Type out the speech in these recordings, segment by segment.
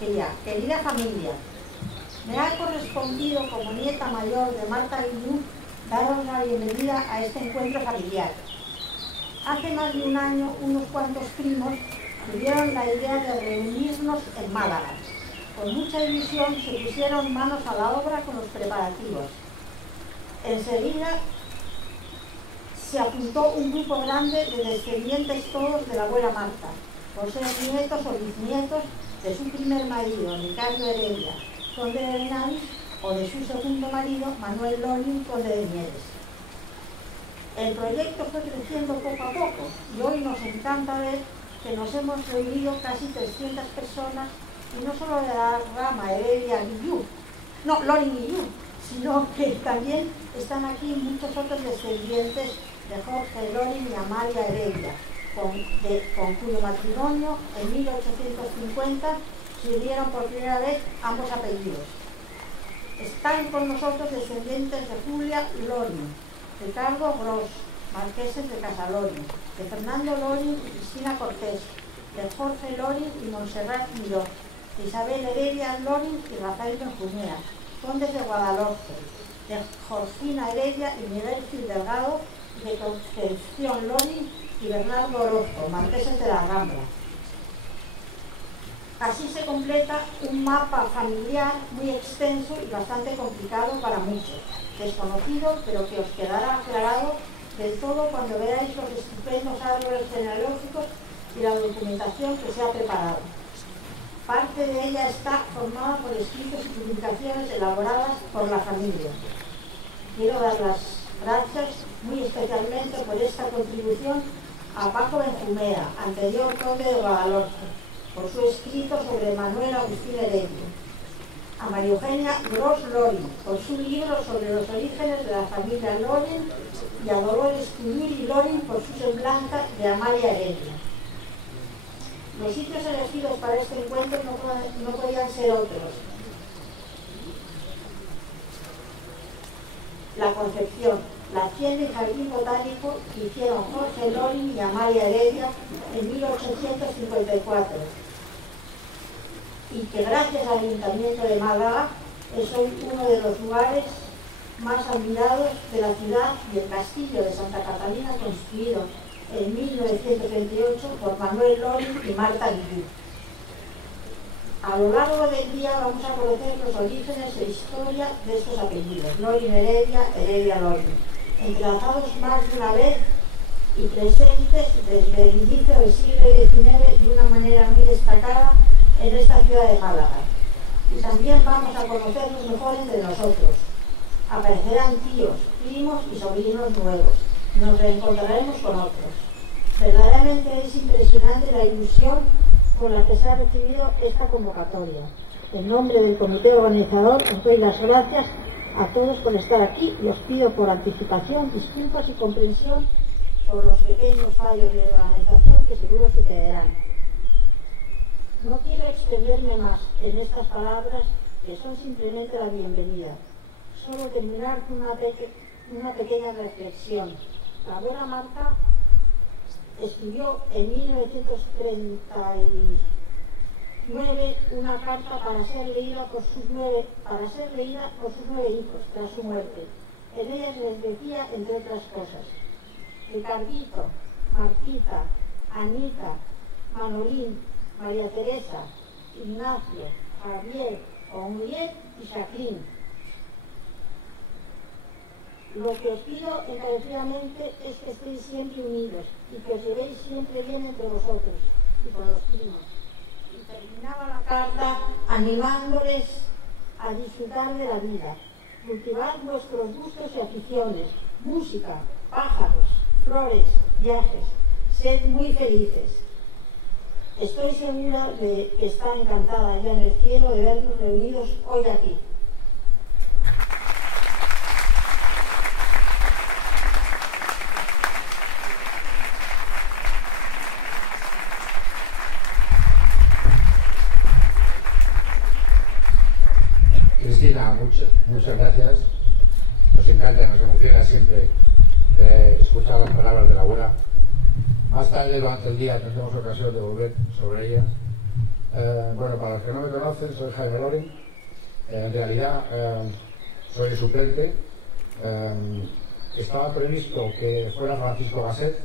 decía: querida familia, me ha correspondido como nieta mayor de Marta Guillú daros la bienvenida a este encuentro familiar. Hace más de un año unos cuantos primos tuvieron la idea de reunirnos en Málaga. Con mucha ilusión se pusieron manos a la obra con los preparativos. Enseguida se apuntó un grupo grande de descendientes todos de la abuela Marta, por ser nietos o bisnietos de su primer marido, Ricardo Heredia, conde de Benavis, o de su segundo marido, Manuel Lorin, conde de Mieres. El proyecto fue creciendo poco a poco y hoy nos encanta ver que nos hemos reunido casi 300 personas, y no solo de la rama Heredia Guillú, no, Lorin Guillú, sino que también están aquí muchos otros descendientes de Jorge Lorin y Amalia Heredia, con cuyo matrimonio en 1850 se unieron por primera vez ambos apellidos. Están con nosotros descendientes de Julia Lorin, Ricardo Gros, marqueses de Casalorin, de Fernando Lorin y Cristina Cortés, de Jorge Lorin y Montserrat Miró, de Isabel Heredia Lorin y Rafael Benjumea, condes de Guadalhorce, de Georgina Heredia y Miguel Gil Delgado, de Concepción Lorin y Bernardo Orozco, marqueses de la Rambla. Así se completa un mapa familiar muy extenso y bastante complicado para muchos, desconocido, pero que os quedará aclarado del todo cuando veáis los estupendos árboles genealógicos y la documentación que se ha preparado. Parte de ella está formada por escritos y publicaciones elaboradas por la familia. Quiero dar las gracias muy especialmente por esta contribución a Paco Benjumea, anterior conde de Guadalhorce, por su escrito sobre Manuel Agustín Heredia; a María Eugenia Gros Lorin, por su libro sobre los orígenes de la familia Lorin; y a Dolores Cuyuri Lorin por su semblanza de Amalia Heredia. Los sitios elegidos para este encuentro no podían ser otros. La Concepción, la hacienda y jardín botánico que hicieron Jorge Lorin y Amalia Heredia en 1854, y que gracias al Ayuntamiento de Málaga es hoy uno de los lugares más admirados de la ciudad, y el castillo de Santa Catalina, construido en 1938 por Manuel Lorin y Marta Guillú. A lo largo del día vamos a conocer los orígenes e historia de estos apellidos, Lorin Heredia, Heredia Lorin, entrelazados más de una vez y presentes desde el inicio del siglo XIX de una manera muy destacada en esta ciudad de Málaga. Y también vamos a conocerlos mejor entre nosotros. Aparecerán tíos, primos y sobrinos nuevos. Nos reencontraremos con otros. Verdaderamente es impresionante la ilusión con la que se ha recibido esta convocatoria. En nombre del comité organizador os doy las gracias a todos por estar aquí y os pido por anticipación disculpas y comprensión por los pequeños fallos de organización que seguro sucederán. No quiero extenderme más en estas palabras, que son simplemente la bienvenida. Solo terminar con una pequeña reflexión. La abuela Marta escribió en 1939 una carta para ser leída por sus nueve hijos tras su muerte. En ella les decía, entre otras cosas: Ricardito, Martita, Anita, Manolín, María Teresa, Ignacio, Javier, Henriette y Jacqueline. Lo que os pido encarecidamente es que estéis siempre unidos y que os llevéis siempre bien entre vosotros y con los primos. Y terminaba la carta animándoles a disfrutar de la vida. Cultivad vuestros gustos y aficiones, música, pájaros, flores, viajes. Sed muy felices. Estoy segura de que está encantada ya en el cielo de vernos reunidos hoy aquí. Cristina, muchas gracias. Nos encanta, nos emociona siempre escuchar las palabras de la abuela. Más tarde, durante el día, tendremos ocasión de volver sobre ella. Bueno, para los que no me conocen, soy Jaime Loring. En realidad, soy suplente. Estaba previsto que fuera Francisco Gasset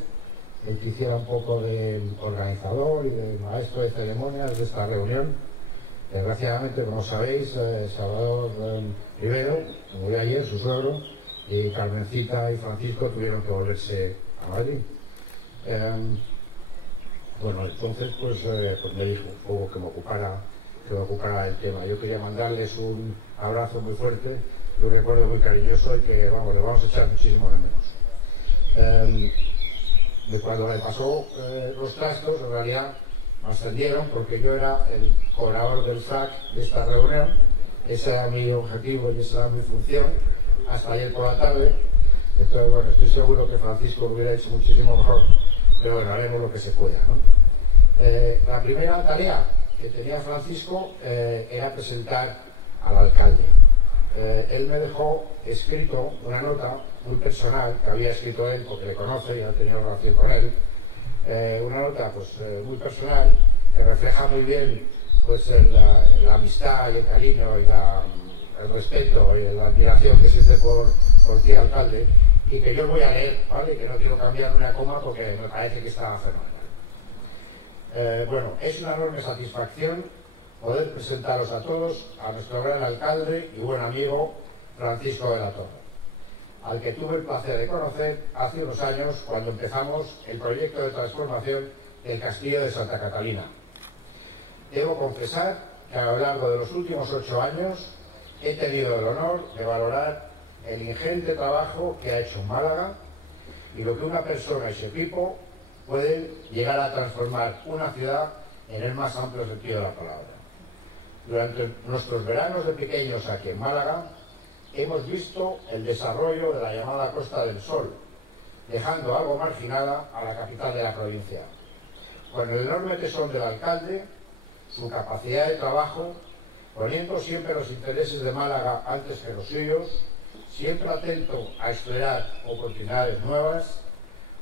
el que hiciera un poco del organizador y del maestro de ceremonias de esta reunión. Desgraciadamente, como sabéis, Salvador Rivero, que murió ayer, su suegro, y Carmencita y Francisco tuvieron que volverse a Madrid. Bueno, entonces pues me dijo un poco que me ocupara el tema. Yo quería mandarles un abrazo muy fuerte, un recuerdo muy cariñoso y que, vamos, le vamos a echar muchísimo de menos. De cuando me pasó los trastos, en realidad me ascendieron porque yo era el coordinador del FRAC de esta reunión. Ese era mi objetivo y esa era mi función hasta ayer por la tarde. Entonces, bueno, estoy seguro que Francisco lo hubiera hecho muchísimo mejor, pero bueno, haremos lo que se pueda, ¿no? La primera tarea que tenía Francisco era presentar al alcalde. Él me dejó escrito una nota muy personal que había escrito él porque le conoce y ha tenido relación con él. Una nota pues muy personal que refleja muy bien pues la amistad y el cariño y el respeto y la admiración que siente por ti, alcalde, y que yo voy a leer, ¿vale? Que no quiero cambiar una coma porque me parece que está fenomenal. Bueno, es una enorme satisfacción poder presentaros a todos a nuestro gran alcalde y buen amigo Francisco de la Torre, al que tuve el placer de conocer hace unos años cuando empezamos el proyecto de transformación del Castillo de Santa Catalina. Debo confesar que a lo largo de los últimos 8 años he tenido el honor de valorar el ingente trabajo que ha hecho en Málaga y lo que una persona y su equipo pueden llegar a transformar una ciudad en el más amplio sentido de la palabra. Durante nuestros veranos de pequeños aquí en Málaga, hemos visto el desarrollo de la llamada Costa del Sol, dejando algo marginada a la capital de la provincia. Con el enorme tesón del alcalde, su capacidad de trabajo, poniendo siempre los intereses de Málaga antes que los suyos, siempre atento a explorar oportunidades nuevas,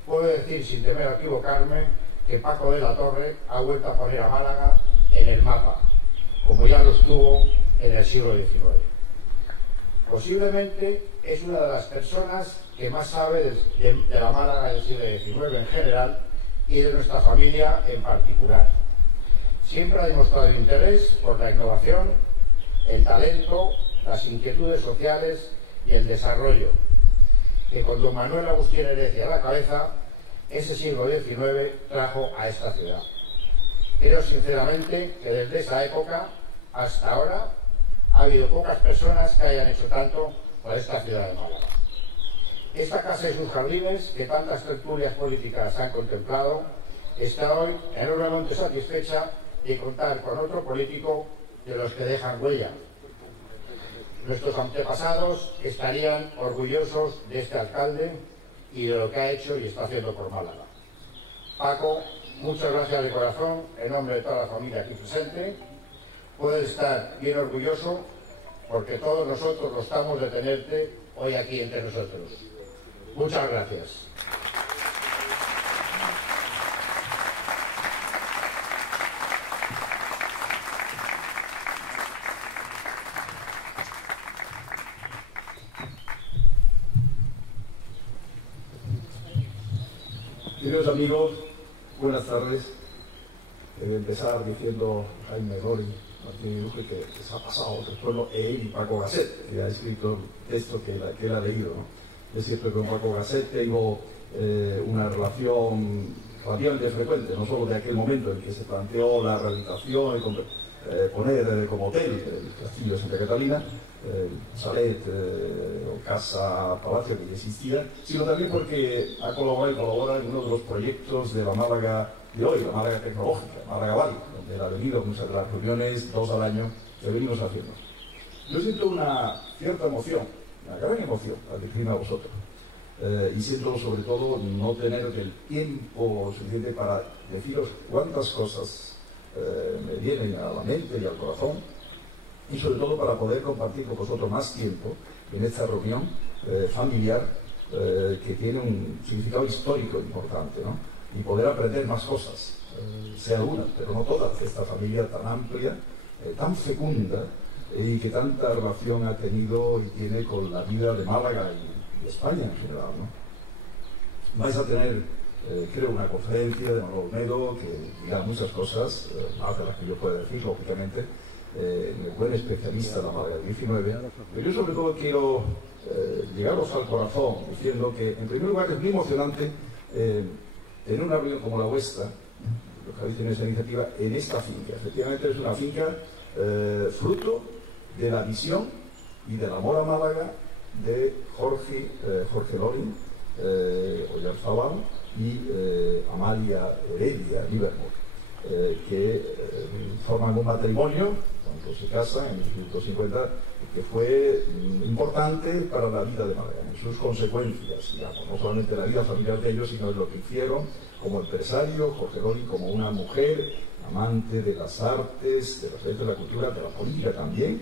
puedo decir sin temer a equivocarme que Paco de la Torre ha vuelto a poner a Málaga en el mapa, como ya lo estuvo en el siglo XIX. Posiblemente es una de las personas que más sabe de la Málaga del siglo XIX en general y de nuestra familia en particular. Siempre ha demostrado interés por la innovación, el talento, las inquietudes sociales y el desarrollo, que con don Manuel Agustín Heredia a la cabeza, ese siglo XIX trajo a esta ciudad. Creo sinceramente que desde esa época hasta ahora ha habido pocas personas que hayan hecho tanto por esta ciudad de Málaga. Esta casa y sus jardines, que tantas tertulias políticas han contemplado, está hoy enormemente satisfecha de contar con otro político de los que dejan huella. Nuestros antepasados estarían orgullosos de este alcalde y de lo que ha hecho y está haciendo por Málaga. Paco, muchas gracias de corazón, en nombre de toda la familia aquí presente. Puedes estar bien orgulloso porque todos nosotros lo estamos de tenerte hoy aquí entre nosotros. Muchas gracias. Queridos amigos, buenas tardes. Voy a empezar diciendo a Jaime Loring, que se ha pasado otro pueblo, y Paco Gasset, que ha escrito el texto que él ha leído, ¿no? Es cierto que con Paco Gasset tengo una relación relativamente frecuente, no solo de aquel momento en que se planteó la rehabilitación y poner como hotel el Castillo de Santa Catalina, chalet o casa palacio que existía, sino también porque ha colaborado y colabora en uno de los proyectos de la Málaga de hoy, la Málaga tecnológica, Málaga Valley, donde él ha venido muchas de las reuniones, 2 al año, que venimos haciendo. Yo siento una cierta emoción, una gran emoción al dirigirme a vosotros, y siento sobre todo no tener el tiempo suficiente para deciros cuántas cosas me vienen a la mente y al corazón, y sobre todo para poder compartir con vosotros más tiempo en esta reunión familiar que tiene un significado histórico importante, ¿no? y poder aprender más cosas, sea una, pero no todas, de esta familia tan amplia, tan fecunda, y que tanta relación ha tenido y tiene con la vida de Málaga y España en general, ¿no? Vais a tener, creo, una conferencia de Manuel Olmedo que dirá muchas cosas, más de las que yo pueda decir, lógicamente, buen especialista en la Málaga del 19, pero yo sobre todo quiero llegaros al corazón diciendo que, en primer lugar, es muy emocionante tener una reunión como la vuestra, lo que habéis tenido esa iniciativa, en esta finca. Efectivamente es una finca fruto de la visión y del amor a Málaga de Jorge Loring, Oyarzábal y Amalia Heredia Livermore, que forman un matrimonio cuando se casan en 1850, que fue importante para la vida de Málaga, en sus consecuencias, digamos, no solamente la vida familiar de ellos, sino en lo que hicieron como empresario, Jorge Loring como una mujer amante de las artes, de los derechos de la cultura, de la política también,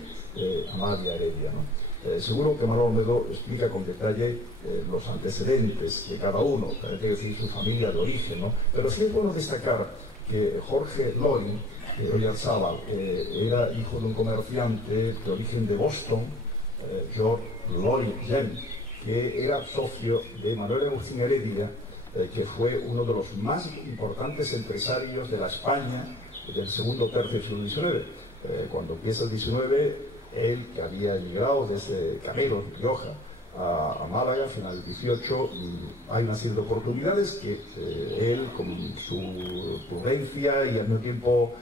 Amalia Heredia, ¿no? Seguro que Manuel Olmedo explica con detalle los antecedentes de cada uno, hay que decir su familia de origen, ¿no? Pero sí es bueno destacar que Jorge Loring, Oyarzábal, era hijo de un comerciante de origen de Boston, George Loring James, que era socio de Manuel Agustín Heredia, que fue uno de los más importantes empresarios de la España del segundo tercio del siglo XIX. Cuando empieza el XIX, él, que había llegado desde Cameros, Rioja, a Málaga, a final del 18, hay una serie de oportunidades que él, con su prudencia y al mismo tiempo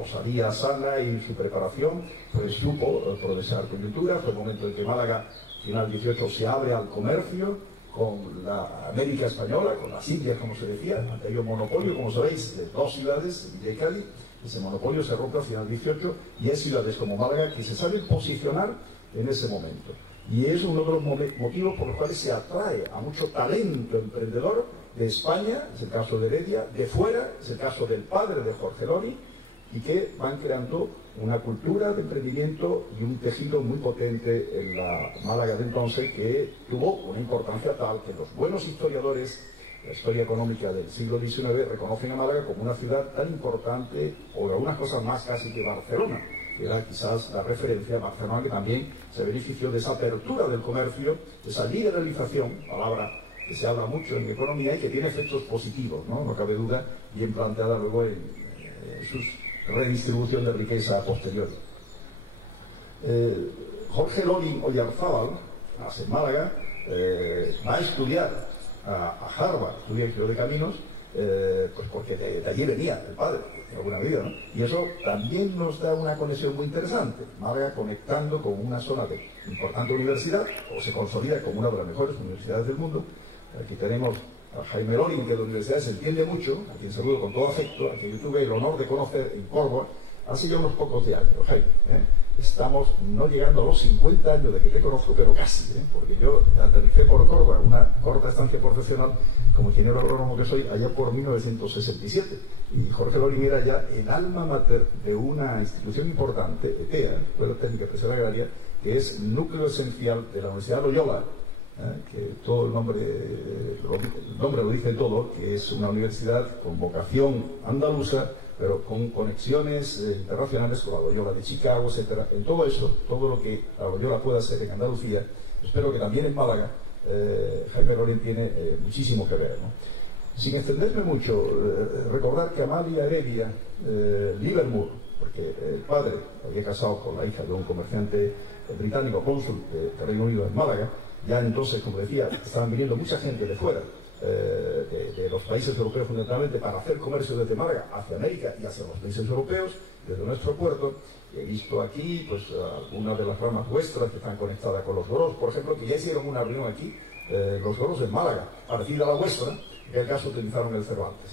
osadía sana y su preparación, pues supo aprovechar coyuntura. Fue el momento en que Málaga, final del 18, se abre al comercio con la América Española, con las Indias, como se decía. Anterior monopolio, como sabéis, de dos ciudades, Villa y Cádiz. Ese monopolio se rompe al final del 18 y hay ciudades como Málaga que se saben posicionar en ese momento. Y es uno de los motivos por los cuales se atrae a mucho talento emprendedor de España, es el caso de Heredia, de fuera, es el caso del padre de Jorge Loring, y que van creando una cultura de emprendimiento y un tejido muy potente en la Málaga de entonces, que tuvo una importancia tal que los buenos historiadores de la historia económica del siglo XIX reconocen a Málaga como una ciudad tan importante, o de algunas cosas más casi que Barcelona, que era quizás la referencia a Barcelona, que también se benefició de esa apertura del comercio, de esa liberalización, palabra que se habla mucho en economía y que tiene efectos positivos, no cabe duda, bien planteada luego en sus redistribución de riqueza posterior. Jorge Loring Oyarzábal, nace en Málaga, va a estudiar a Harvard, estudia Ingeniero de Caminos, pues porque de allí venía el padre, en alguna medida, ¿no? Y eso también nos da una conexión muy interesante. Málaga conectando con una zona de importante universidad, o se consolida como una de las mejores universidades del mundo. Aquí tenemos a Jaime Loring, que de la universidad se entiende mucho, a quien saludo con todo afecto, a quien yo tuve el honor de conocer en Córdoba hace ya unos pocos de años, Jaime. Estamos no llegando a los 50 años de que te conozco, pero casi, porque yo aterricé por Córdoba, una corta estancia profesional como ingeniero agrónomo que soy, allá por 1967. Y Jorge Loring era ya el alma mater de una institución importante, ETEA, Escuela Técnica Empresarial Agraria, que es núcleo esencial de la Universidad de Loyola, que todo el nombre lo dice todo, que es una universidad con vocación andaluza, pero con conexiones internacionales con la Loyola de Chicago, etcétera. En todo eso, todo lo que la Loyola pueda hacer en Andalucía, espero que también en Málaga, Jaime Loring tiene muchísimo que ver, ¿no? Sin extenderme mucho, recordar que Amalia Heredia Livermore, porque el padre había casado con la hija de un comerciante británico, cónsul de Reino Unido en Málaga. Ya entonces, como decía, estaban viniendo mucha gente de fuera, de los países europeos fundamentalmente, para hacer comercio desde Málaga hacia América y hacia los países europeos, desde nuestro puerto. Y he visto aquí pues algunas de las ramas vuestras que están conectadas con los Goros, por ejemplo, que ya hicieron una reunión aquí, los Goros en Málaga, parecida a la vuestra, en el caso utilizaron el Cervantes.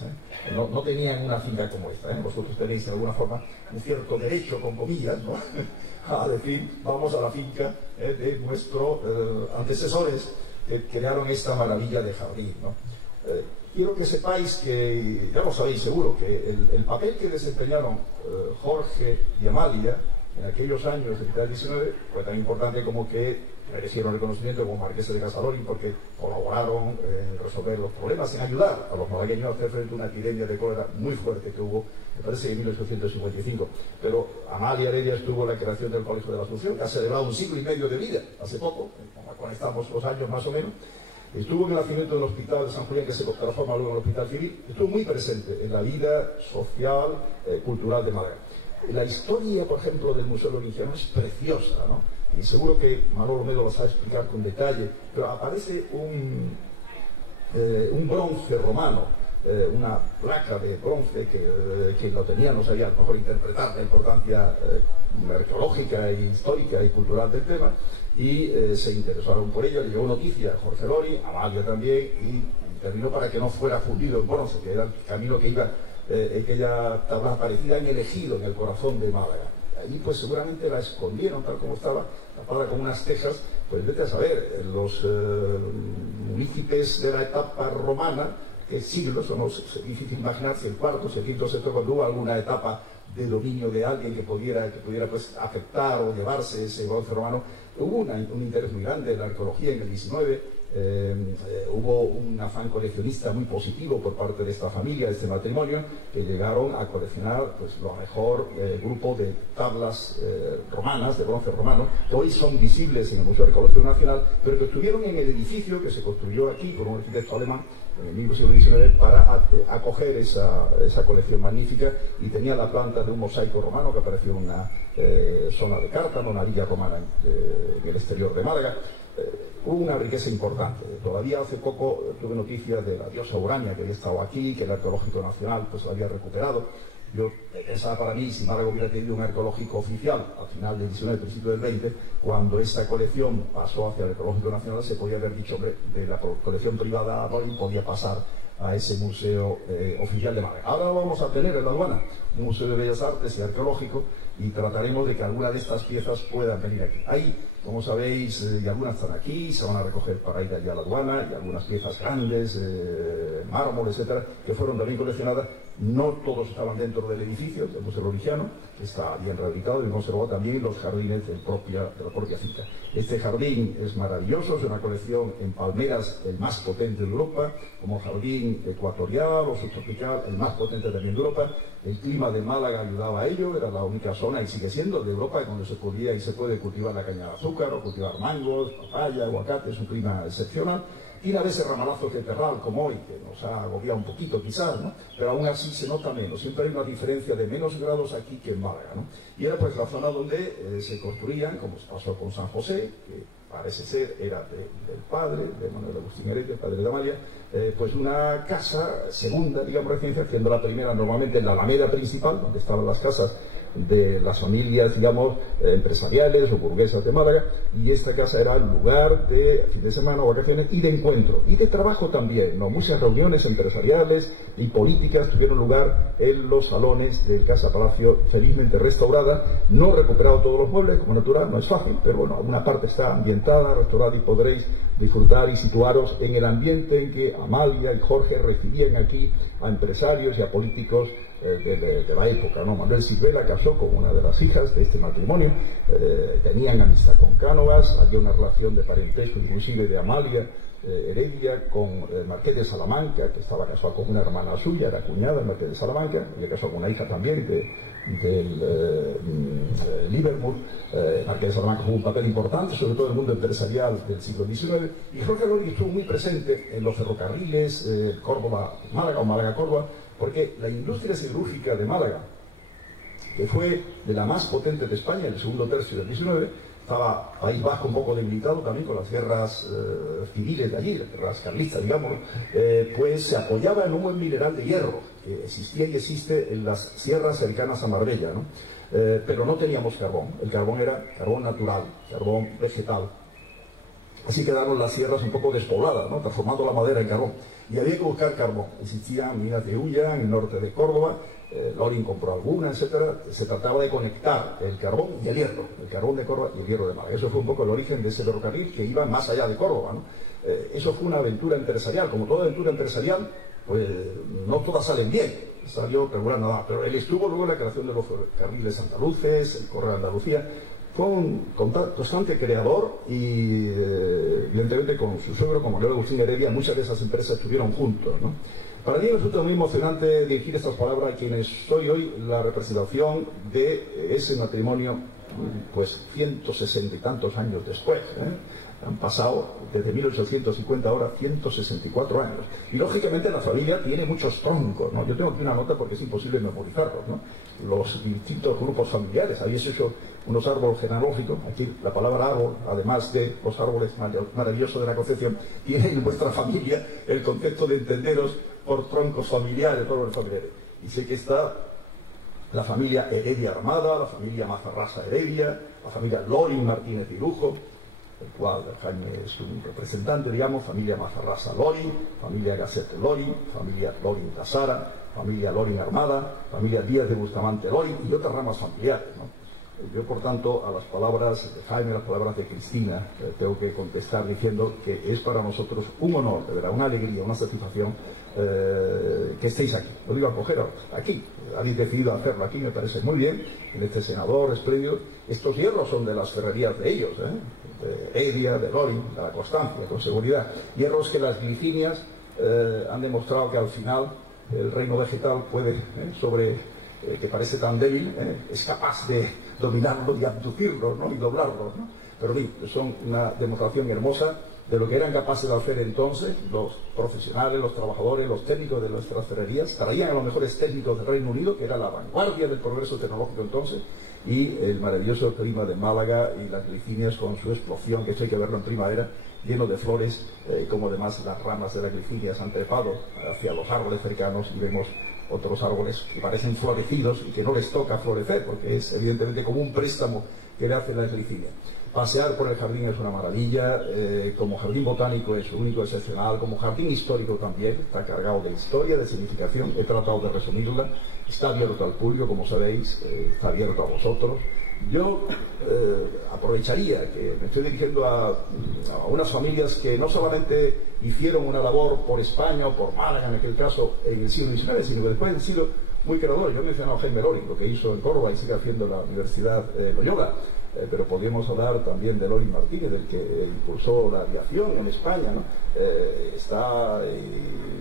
No tenían una finca como esta, vosotros tenéis de alguna forma un cierto derecho, con comillas, ¿no? A decir, vamos a la finca de nuestros antecesores que crearon esta maravilla de jardín, ¿no? Quiero que sepáis que, ya lo sabéis seguro, que el papel que desempeñaron Jorge y Amalia en aquellos años, en el 19, fue tan importante como que merecieron reconocimiento como marqueses de Casalórin porque colaboraron en resolver los problemas, en ayudar a los malagueños a hacer frente a una epidemia de cólera muy fuerte que hubo, me parece, en 1855. Pero Amalia Heredia estuvo en la creación del Colegio de la Asunción, que ha celebrado 1 siglo y medio de vida, hace poco, conectamos los años más o menos. Estuvo en el nacimiento del Hospital de San Julián, que se transforma luego en el Hospital Civil. Estuvo muy presente en la vida social, cultural de Málaga. La historia, por ejemplo, del Museo Loringiano es preciosa, ¿no? Y seguro que Manolo Olmedo lo sabe explicar con detalle, pero aparece un bronce romano, una placa de bronce que quien lo tenía no sabía a lo mejor interpretar la importancia arqueológica, histórica y cultural del tema, y se interesaron por ello. Le llegó noticia a Jorge Lori, a Amalia también, y intervino para que no fuera fundido en bronce, que era el camino que iba, aquella tabla aparecida en el ejido, en el corazón de Málaga. Allí pues seguramente la escondieron tal como estaba, tapada con unas tejas. Pues vete a saber, los municipios de la etapa romana, que siglos, es difícil imaginar si el cuarto, si el quinto, sexto, cuando hubo alguna etapa de dominio de alguien que pudiera pues afectar o llevarse ese bronce romano. Hubo un interés muy grande en la arqueología en el 19. Hubo un afán coleccionista muy positivo por parte de esta familia, de este matrimonio, que llegaron a coleccionar pues lo mejor grupo de tablas romanas, de bronce romano, que hoy son visibles en el Museo Arqueológico Nacional, pero que estuvieron en el edificio que se construyó aquí por un arquitecto alemán en el mismo siglo XIX para acoger esa colección magnífica, y tenía la planta de un mosaico romano que apareció en una zona de Cártano, una villa romana en el exterior de Málaga. Hubo una riqueza importante. Todavía hace poco tuve noticias de la diosa Urania, que había estado aquí, que el Arqueológico Nacional pues la había recuperado. Yo pensaba, para mí, si Málaga hubiera tenido un arqueológico oficial al final del 19, principio del 20, cuando esta colección pasó hacia el Arqueológico Nacional, se podía haber dicho, hombre, de la colección privada podía pasar a ese museo oficial de Málaga. Ahora lo vamos a tener en la aduana, un museo de bellas artes y arqueológico, y trataremos de que alguna de estas piezas puedan venir aquí. Hay, como sabéis, y algunas están aquí, se van a recoger para ir allá a la aduana, y algunas piezas grandes, mármol, etcétera, que fueron también coleccionadas. No todos estaban dentro del edificio del Museo Loringiano, que está bien rehabilitado y conservado también en los jardines de la propia finca. Este jardín es maravilloso, es una colección en palmeras el más potente de Europa, como jardín ecuatorial o subtropical, el más potente también de Europa. El clima de Málaga ayudaba a ello, era la única zona, y sigue siendo, de Europa donde se podía y se puede cultivar la caña de azúcar o cultivar mangos, papaya, aguacate. Es un clima excepcional. Tiene a veces ramalazos de terral, como hoy, que nos ha agobiado un poquito quizás, ¿no? Pero aún así se nota menos. Siempre hay una diferencia de menos grados aquí que en Málaga, ¿no? Y era pues la zona donde se construían, como se pasó con San José, que parece ser era del padre, de Manuel Agustín Heredia, el padre de Amalia, pues una casa segunda, digamos, residencia, siendo la primera normalmente en la alameda principal, donde estaban las casas de las familias, digamos, empresariales o burguesas de Málaga, y esta casa era el lugar de fin de semana o vacaciones y de encuentro y de trabajo también, ¿no? Muchas reuniones empresariales y políticas tuvieron lugar en los salones del Casa Palacio, felizmente restaurada. No he recuperado todos los muebles, como natural, no es fácil, pero bueno, alguna parte está ambientada, restaurada, y podréis disfrutar y situaros en el ambiente en que Amalia y Jorge recibían aquí a empresarios y a políticos de la época, ¿no? Manuel Silvela casó con una de las hijas de este matrimonio, tenían amistad con Cánovas, había una relación de parentesco inclusive de Amalia Heredia con el marqués de Salamanca, que estaba casado con una hermana suya, era cuñada del marqués de Salamanca, le casó con una hija también del Liverpool. El marqués de Salamanca jugó un papel importante, sobre todo en el mundo empresarial del siglo XIX, y Jorge Lori estuvo muy presente en los ferrocarriles Córdoba-Málaga o Málaga-Córdoba, porque la industria siderúrgica de Málaga, que fue de la más potente de España en el segundo tercio del XIX, estaba País Vasco un poco debilitado también con las guerras civiles de allí, las guerras carlistas, digamos, pues se apoyaba en un buen mineral de hierro que existía y existe en las sierras cercanas a Marbella, ¿no? Pero no teníamos carbón. El carbón era carbón natural, carbón vegetal. Así quedaron las sierras un poco despobladas, ¿no? Transformando la madera en carbón. Y había que buscar carbón. Existían minas de Ulla en el norte de Córdoba, Lorin compró alguna, etcétera. Se trataba de conectar el carbón y el hierro, el carbón de Córdoba y el hierro de Málaga. Eso fue un poco el origen de ese ferrocarril que iba más allá de Córdoba, ¿no? Eso fue una aventura empresarial. Como toda aventura empresarial, pues no todas salen bien, salió regular nada más, pero él estuvo luego en la creación de los ferrocarriles andaluces, el Correo de Andalucía. Fue un constante creador y evidentemente con su suegro, con Manuel Agustín Heredia, muchas de esas empresas estuvieron juntos, ¿no? Para mí me resulta muy emocionante dirigir estas palabras a quienes soy hoy la representación de ese matrimonio, pues 160 y tantos años después, Han pasado desde 1850 ahora 164 años. Y lógicamente la familia tiene muchos troncos, ¿no? Yo tengo aquí una nota porque es imposible memorizarlos, ¿no? Los distintos grupos familiares. Habéis hecho unos árboles genealógicos. Aquí la palabra árbol, además de los árboles maravillosos de la Concepción, tiene en vuestra familia el concepto de entenderos por troncos familiares, árboles familiares. Y sé que está la familia Heredia Armada, la familia Mazarrasa Heredia, la familia Lorin Martínez y Lujo, el cual Jaime es un representante, digamos, familia Mazarrasa Lorin, familia Gasset Lorin, familia Lorin Casara, familia Lorin Armada, familia Díaz de Bustamante Lorin y otras ramas familiares, ¿no? Yo, por tanto, a las palabras de Jaime, a las palabras de Cristina, tengo que contestar diciendo que es para nosotros un honor, de verdad, una alegría, una satisfacción que estéis aquí. Lo digo a cogeros aquí. Habéis decidido hacerlo aquí, me parece muy bien, en este senador espléndido. Estos hierros son de las ferrerías de ellos, de Heredia, de Lorin, de la Constancia, con seguridad. Hierros que las glicinias han demostrado que al final el reino vegetal puede, que parece tan débil, es capaz de dominarlo y abducirlo, ¿no? Y doblarlo, ¿no? Pero son una demostración hermosa de lo que eran capaces de hacer entonces los profesionales, los trabajadores, los técnicos de nuestras ferrerías. Traían a los mejores técnicos del Reino Unido, que era la vanguardia del progreso tecnológico entonces, y el maravilloso clima de Málaga y las glicinias con su explosión, que eso hay que verlo en primavera, lleno de flores, como además las ramas de las glicinias han trepado hacia los árboles cercanos y vemos otros árboles que parecen florecidos y que no les toca florecer, porque es evidentemente como un préstamo que le hace la glicinias. Pasear por el jardín es una maravilla, como jardín botánico es único, excepcional, como jardín histórico también, está cargado de historia, de significación, he tratado de resumirla, está abierto al público, como sabéis, está abierto a vosotros. Yo aprovecharía que me estoy dirigiendo a unas familias que no solamente hicieron una labor por España o por Málaga en aquel caso en el siglo XIX, sino que después han sido muy creadores. Yo he mencionado a Jaime Lorin, lo que hizo en Córdoba y sigue haciendo la Universidad Loyola, pero podríamos hablar también de Lorin Martínez, del que impulsó la aviación en España, ¿no?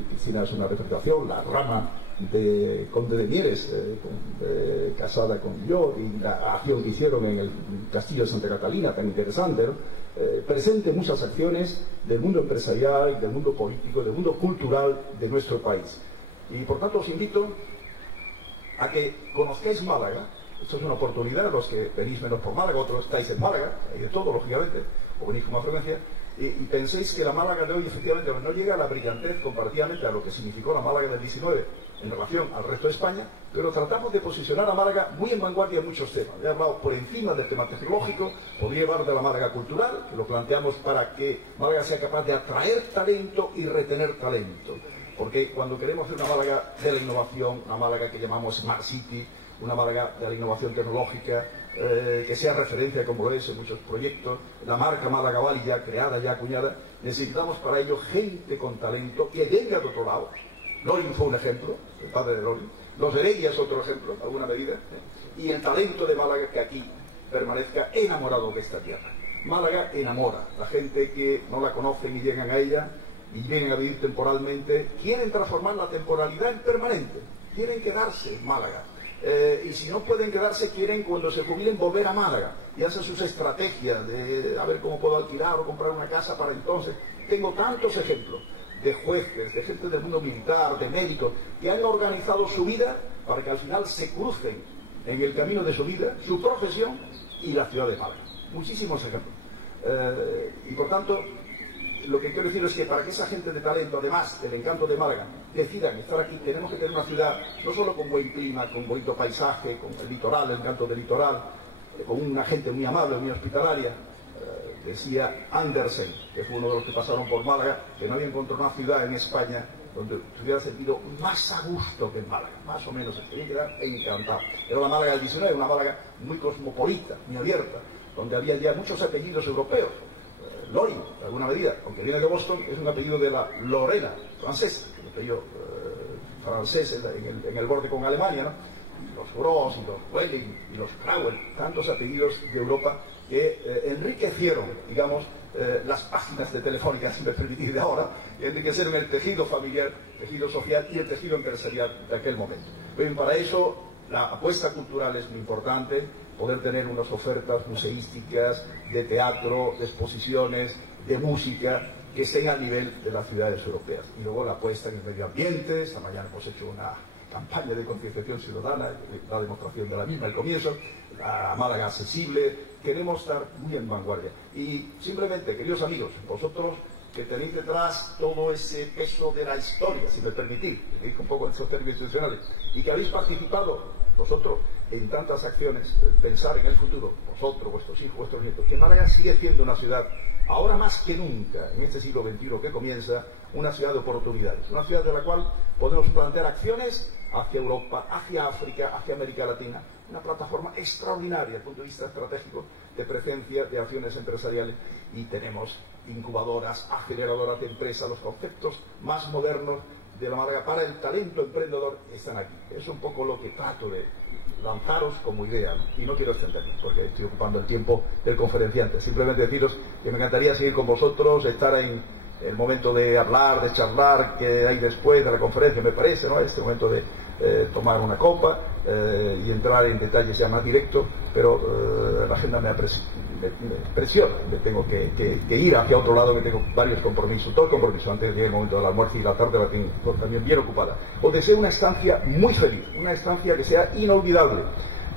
Cristina es una representación, la rama de Conde de Mieres, casada con yo, y la acción que hicieron en el Castillo de Santa Catalina, tan interesante, ¿no? Presente muchas acciones del mundo empresarial, del mundo político, del mundo cultural de nuestro país. Y por tanto os invito a que conozcáis Málaga. Esto es una oportunidad, los que venís menos por Málaga, otros estáis en Málaga, hay de todo, lógicamente, o venís con más frecuencia, y penséis que la Málaga de hoy efectivamente no llega a la brillantez comparativamente a lo que significó la Málaga del 19 en relación al resto de España, pero tratamos de posicionar a Málaga muy en vanguardia en muchos temas. He hablado por encima del tema tecnológico, podría hablar de la Málaga cultural, que lo planteamos para que Málaga sea capaz de atraer talento y retener talento, porque cuando queremos hacer una Málaga de la innovación, una Málaga que llamamos Smart City, una Málaga de la innovación tecnológica, que sea referencia como lo es en muchos proyectos, la marca Málaga Valley ya creada, ya acuñada, necesitamos para ello gente con talento que venga de otro lado. Lorin fue un ejemplo, el padre de Lorin, los Heredia es otro ejemplo, en alguna medida, y el talento de Málaga que aquí permanezca enamorado de esta tierra. Málaga enamora, la gente que no la conocen y llegan a ella y vienen a vivir temporalmente, quieren transformar la temporalidad en permanente, quieren quedarse en Málaga. Y si no pueden quedarse, quieren cuando se jubilen volver a Málaga y hacen sus estrategias de a ver cómo puedo alquilar o comprar una casa para entonces. Tengo tantos ejemplos de jueces, de gente del mundo militar, de médicos, que han organizado su vida para que al final se crucen en el camino de su vida, su profesión y la ciudad de Málaga. Muchísimos ejemplos. Y por tanto, lo que quiero decir es que para que esa gente de talento, además del encanto de Málaga, decidan estar aquí, tenemos que tener una ciudad no solo con buen clima, con bonito paisaje, con el litoral, el encanto del litoral, con una gente muy amable, muy hospitalaria. Decía Andersen, que fue uno de los que pasaron por Málaga, que no había encontrado una ciudad en España donde se hubiera sentido más a gusto que en Málaga, más o menos, se quedaba encantado. Era la Málaga del 19, una Málaga muy cosmopolita, muy abierta, donde había ya muchos apellidos europeos. Lorin, de alguna medida, aunque viene de Boston, es un apellido de la Lorena francesa, un apellido francés en el borde con Alemania, ¿no? Y los Gros, y los Welling, y los Crauel, tantos apellidos de Europa que enriquecieron, digamos, las páginas de Telefónica, si me permitís de ahora, y enriquecieron el tejido familiar, tejido social y el tejido empresarial de aquel momento. Bien, para eso la apuesta cultural es muy importante, poder tener unas ofertas museísticas, de teatro, de exposiciones, de música, que estén al nivel de las ciudades europeas. Y luego la apuesta en el medio ambiente. Esta mañana hemos hecho una campaña de concienciación ciudadana, la demostración de la misma al comienzo, la Málaga accesible. Queremos estar muy en vanguardia. Y simplemente, queridos amigos, vosotros que tenéis detrás todo ese peso de la historia, si me permitís, que digo un poco en esos términos institucionales, y que habéis participado vosotros en tantas acciones, pensar en el futuro, vosotros, vuestros hijos, vuestros nietos, que Málaga sigue siendo una ciudad, ahora más que nunca, en este siglo XXI que comienza, una ciudad de oportunidades, una ciudad de la cual podemos plantear acciones hacia Europa, hacia África, hacia América Latina, una plataforma extraordinaria desde el punto de vista estratégico de presencia de acciones empresariales, y tenemos incubadoras, aceleradoras de empresas, los conceptos más modernos de la Málaga para el talento emprendedor están aquí. Es un poco lo que trato de lanzaros como idea, ¿no? Y no quiero extenderme porque estoy ocupando el tiempo del conferenciante. Simplemente deciros que me encantaría seguir con vosotros, estar en el momento de hablar, de charlar que hay después de la conferencia, me parece, ¿no? Este momento de tomar una copa y entrar en detalles ya más directos, pero la agenda me presiona, me tengo que ir hacia otro lado, que tengo varios compromisos, todo el compromiso antes de llegar el momento del almuerzo, y la tarde la tengo también bien ocupada. Os deseo una estancia muy feliz, una estancia que sea inolvidable.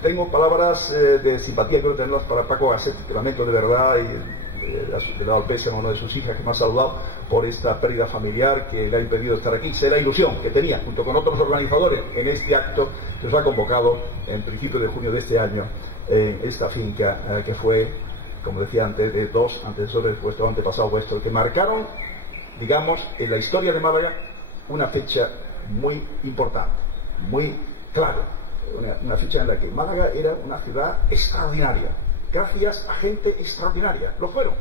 Tengo palabras de simpatía, quiero tenerlas para Paco Gasset, que lamento de verdad, y le he dado el pésame a una de sus hijas que me ha saludado por esta pérdida familiar que le ha impedido estar aquí. Sé la ilusión que tenía junto con otros organizadores en este acto que os ha convocado en principio de junio de este año en esta finca que fue, como decía antes, de dos antecesores vuestros, antepasados vuestros, que marcaron, digamos, en la historia de Málaga una fecha muy importante, muy clara, una fecha en la que Málaga era una ciudad extraordinaria, gracias a gente extraordinaria. Lo fueron.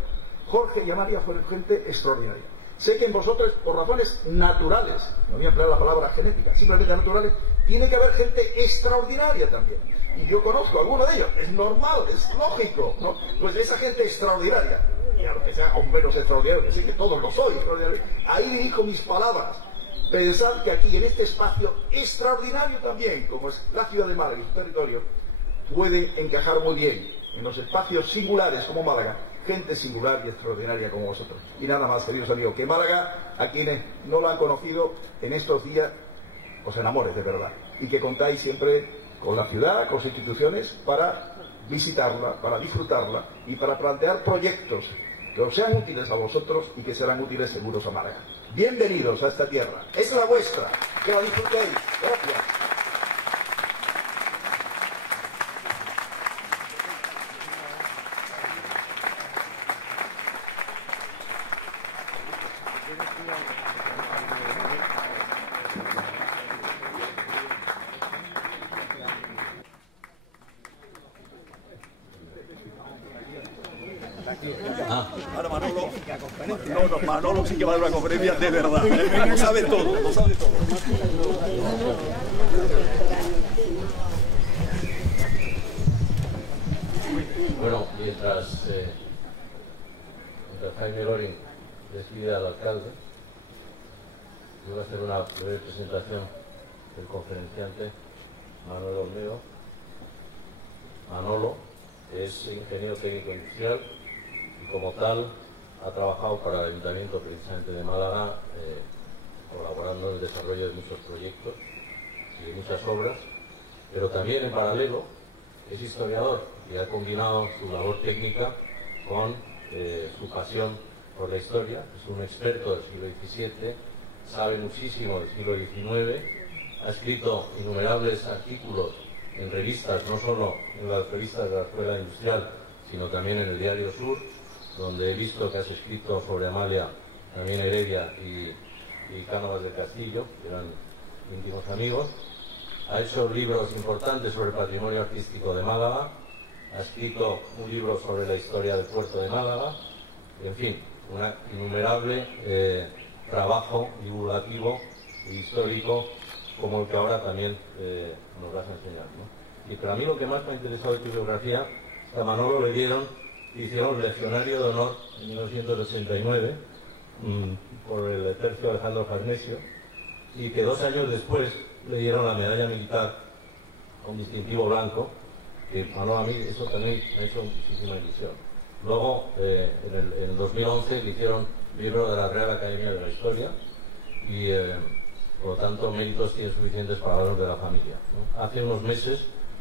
Jorge y Amalia fueron gente extraordinaria. Sé que en vosotros, por razones naturales, no voy a emplear la palabra genética, simplemente naturales, tiene que haber gente extraordinaria también. Y yo conozco a alguno de ellos. Es normal, es lógico, ¿no? Pues esa gente extraordinaria, y a lo que sea aún menos extraordinario, que sé que todos lo sois, ahí dirijo mis palabras. Pensad que aquí, en este espacio extraordinario también, como es la ciudad de Málaga y su territorio, puede encajar muy bien en los espacios singulares como Málaga, gente singular y extraordinaria como vosotros. Y nada más, queridos amigos, que Málaga, a quienes no lo han conocido en estos días, os enamores de verdad, y que contáis siempre con la ciudad, con sus instituciones, para visitarla, para disfrutarla y para plantear proyectos que os sean útiles a vosotros y que serán útiles seguros a Málaga. Bienvenidos a esta tierra, es la vuestra, que la disfrutéis. Gracias. Ahora Manolo sí que va a dar una conferencia de verdad. Lo sabe todo, lo sabe todo. Bueno, mientras Jaime Loring despide al alcalde, yo voy a hacer una breve presentación del conferenciante Manuel Olmedo. Manolo es ingeniero técnico industrial y como tal ha trabajado para el Ayuntamiento precisamente de Málaga, colaborando en el desarrollo de muchos proyectos y de muchas obras, pero también en paralelo es historiador y ha combinado su labor técnica con su pasión por la historia. Es un experto del siglo XVII, sabe muchísimo del siglo XIX, ha escrito innumerables artículos en revistas, no solo en las revistas de la Escuela Industrial, sino también en el Diario Sur, donde he visto que has escrito sobre Amalia, también Heredia y Cánovas del Castillo, que eran íntimos amigos. Ha hecho libros importantes sobre el patrimonio artístico de Málaga, ha escrito un libro sobre la historia del puerto de Málaga, en fin, un innumerable trabajo divulgativo e histórico como el que ahora también nos vas a enseñar, ¿no? Y para mí lo que más me ha interesado de tu biografía, a Manolo le hicieron legionario de honor en 1989 por el tercio Alejandro Farnesio, y que 2 años después le dieron la medalla militar con distintivo blanco, que a mí eso también me ha hecho muchísima ilusión. Luego, en el 2011 le hicieron libro de la Real Academia de la Historia y por lo tanto méritos tiene suficientes para hablar de la familia, ¿no? Hace unos meses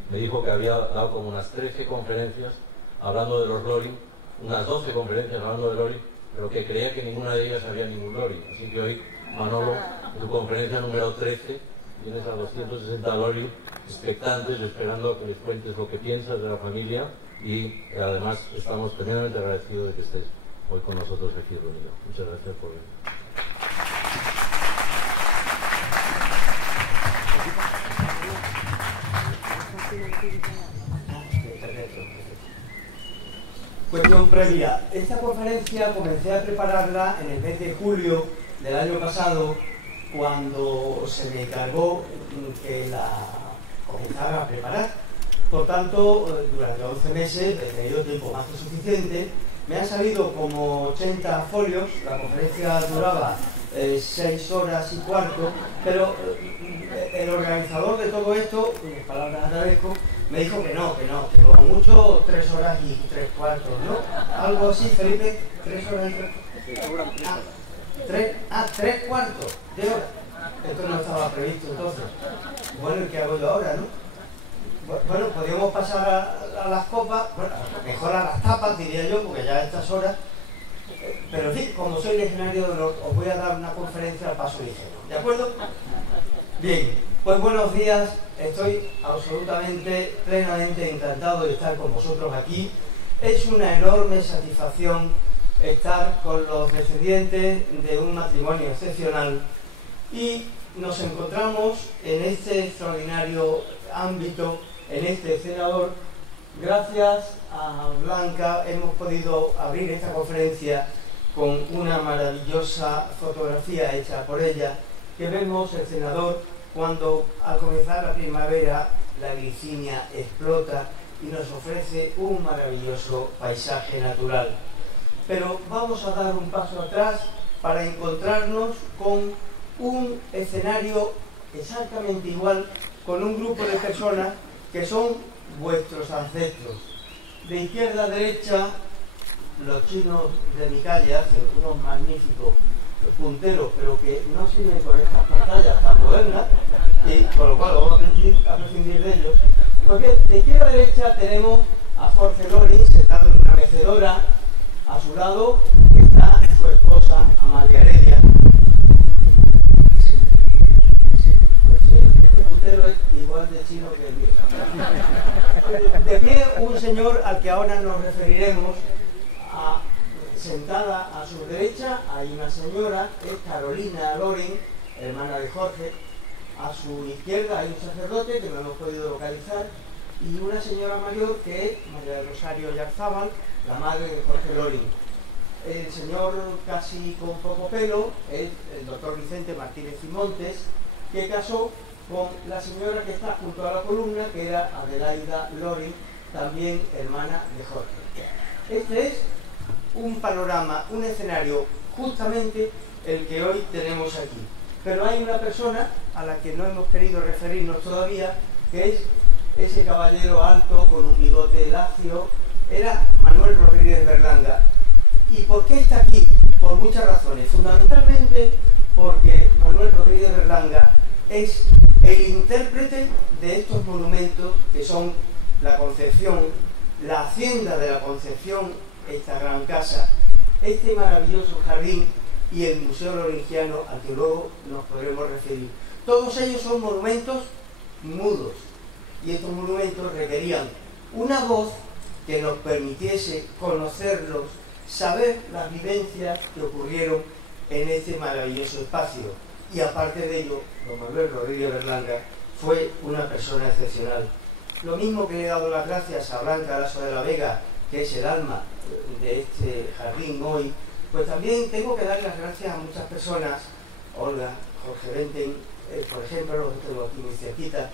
me dijo que había dado como unas 13 conferencias hablando de los Loring, unas 12 conferencias hablando de Loring, pero que creía que ninguna de ellas había ningún Loring. Así que hoy, Manolo, en tu conferencia número 13, tienes a 260 Loring expectantes, esperando que les cuentes lo que piensas de la familia, y además estamos tremendamente agradecidos de que estés hoy con nosotros aquí reunido. Muchas gracias por venir. Cuestión previa. Esta conferencia comencé a prepararla en el mes de julio del año pasado, cuando se me encargó que la comenzara a preparar. Por tanto, durante 11 meses he tenido tiempo más que suficiente. Me han salido como 80 folios, la conferencia duraba 6 horas y cuarto, pero el organizador de todo esto, en palabras agradezco, me dijo que que como mucho 3 horas y 3 cuartos, ¿no? Algo así, Felipe, 3 horas y 3 cuartos. 3 cuartos de hora. Esto no estaba previsto entonces. Bueno, ¿y qué hago yo ahora, no? Bueno, podríamos pasar a las copas, bueno, mejor a las tapas, diría yo, porque ya a estas horas. Pero en fin, como soy legionario de honor, os voy a dar una conferencia al paso ligero, ¿de acuerdo? Bien, pues buenos días, estoy absolutamente, plenamente encantado de estar con vosotros aquí. Es una enorme satisfacción estar con los descendientes de un matrimonio excepcional, y nos encontramos en este extraordinario ámbito, en este cenador. Gracias a Blanca hemos podido abrir esta conferencia con una maravillosa fotografía hecha por ella, que vemos el cenador cuando al comenzar la primavera la glicinia explota y nos ofrece un maravilloso paisaje natural. Pero vamos a dar un paso atrás para encontrarnos con un escenario exactamente igual, con un grupo de personas que son vuestros ancestros. De izquierda a derecha, los chinos de mi calle hacen unos magníficos punteros, pero que no sirven con estas pantallas tan modernas, y con lo cual vamos a prescindir de ellos. Pues bien, de izquierda a derecha tenemos a Jorge Loring sentado en una mecedora. A su lado está su esposa Amalia Heredia. Este puntero es igual de chino que el mío. De pie, un señor al que ahora nos referiremos. Sentada a su derecha hay una señora, es Carolina Loring, hermana de Jorge. A su izquierda hay un sacerdote que no hemos podido localizar, y una señora mayor que es María del Rosario Yarzábal, la madre de Jorge Loring. El señor casi con poco pelo es el doctor Vicente Martínez y Montes, que casó con la señora que está junto a la columna, que era Adelaida Loring, también hermana de Jorge. Este es un panorama, un escenario, justamente el que hoy tenemos aquí. Pero hay una persona a la que no hemos querido referirnos todavía, que es ese caballero alto con un bigote lacio. Era Manuel Rodríguez Berlanga. ¿Y por qué está aquí? Por muchas razones. Fundamentalmente porque Manuel Rodríguez Berlanga es el intérprete de estos monumentos que son la Concepción, la Hacienda de la Concepción, esta gran casa, este maravilloso jardín y el Museo Loringiano, al que luego nos podremos referir. Todos ellos son monumentos mudos, y estos monumentos requerían una voz que nos permitiese conocerlos, saber las vivencias que ocurrieron en este maravilloso espacio. Y aparte de ello, don Manuel Rodríguez Berlanga fue una persona excepcional. Lo mismo que le he dado las gracias a Blanca Lasso de la Vega, que es el alma de este jardín hoy, pues también tengo que dar las gracias a muchas personas: Olga, Jorge Benten, por ejemplo, los que tengo aquí muy cerquita.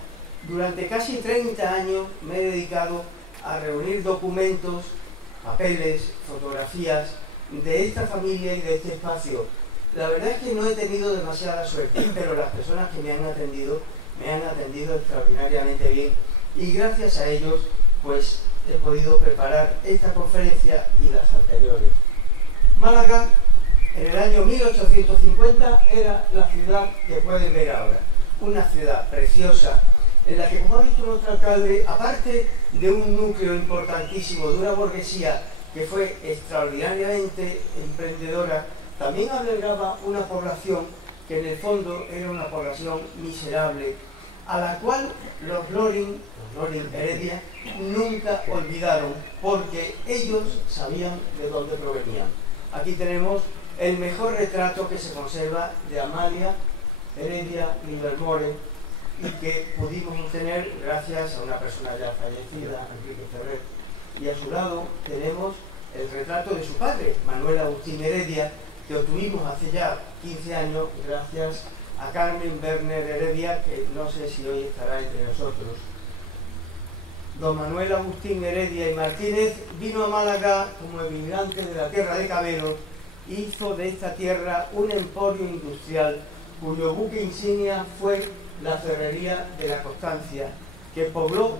Durante casi 30 años me he dedicado a reunir documentos, papeles, fotografías de esta familia y de este espacio. La verdad es que no he tenido demasiada suerte, pero las personas que me han atendido extraordinariamente bien, y gracias a ellos pues he podido preparar esta conferencia y las anteriores. Málaga en el año 1850 era la ciudad que pueden ver ahora, una ciudad preciosa en la que, como ha dicho nuestro alcalde, aparte de un núcleo importantísimo de una burguesía que fue extraordinariamente emprendedora, también albergaba una población que en el fondo era una población miserable, a la cual los Loring Heredia nunca olvidaron, porque ellos sabían de dónde provenían. Aquí tenemos el mejor retrato que se conserva de Amalia Heredia Livermore, y que pudimos obtener gracias a una persona ya fallecida, Enrique Ferrer. Y a su lado tenemos el retrato de su padre, Manuel Agustín Heredia, que obtuvimos hace ya 15 años gracias a Carmen Werner Heredia, que no sé si hoy estará entre nosotros. Don Manuel Agustín Heredia y Martínez vino a Málaga como emigrante de la tierra de Caberos e hizo de esta tierra un emporio industrial cuyo buque insignia fue la Ferrería de la Constancia, que pobló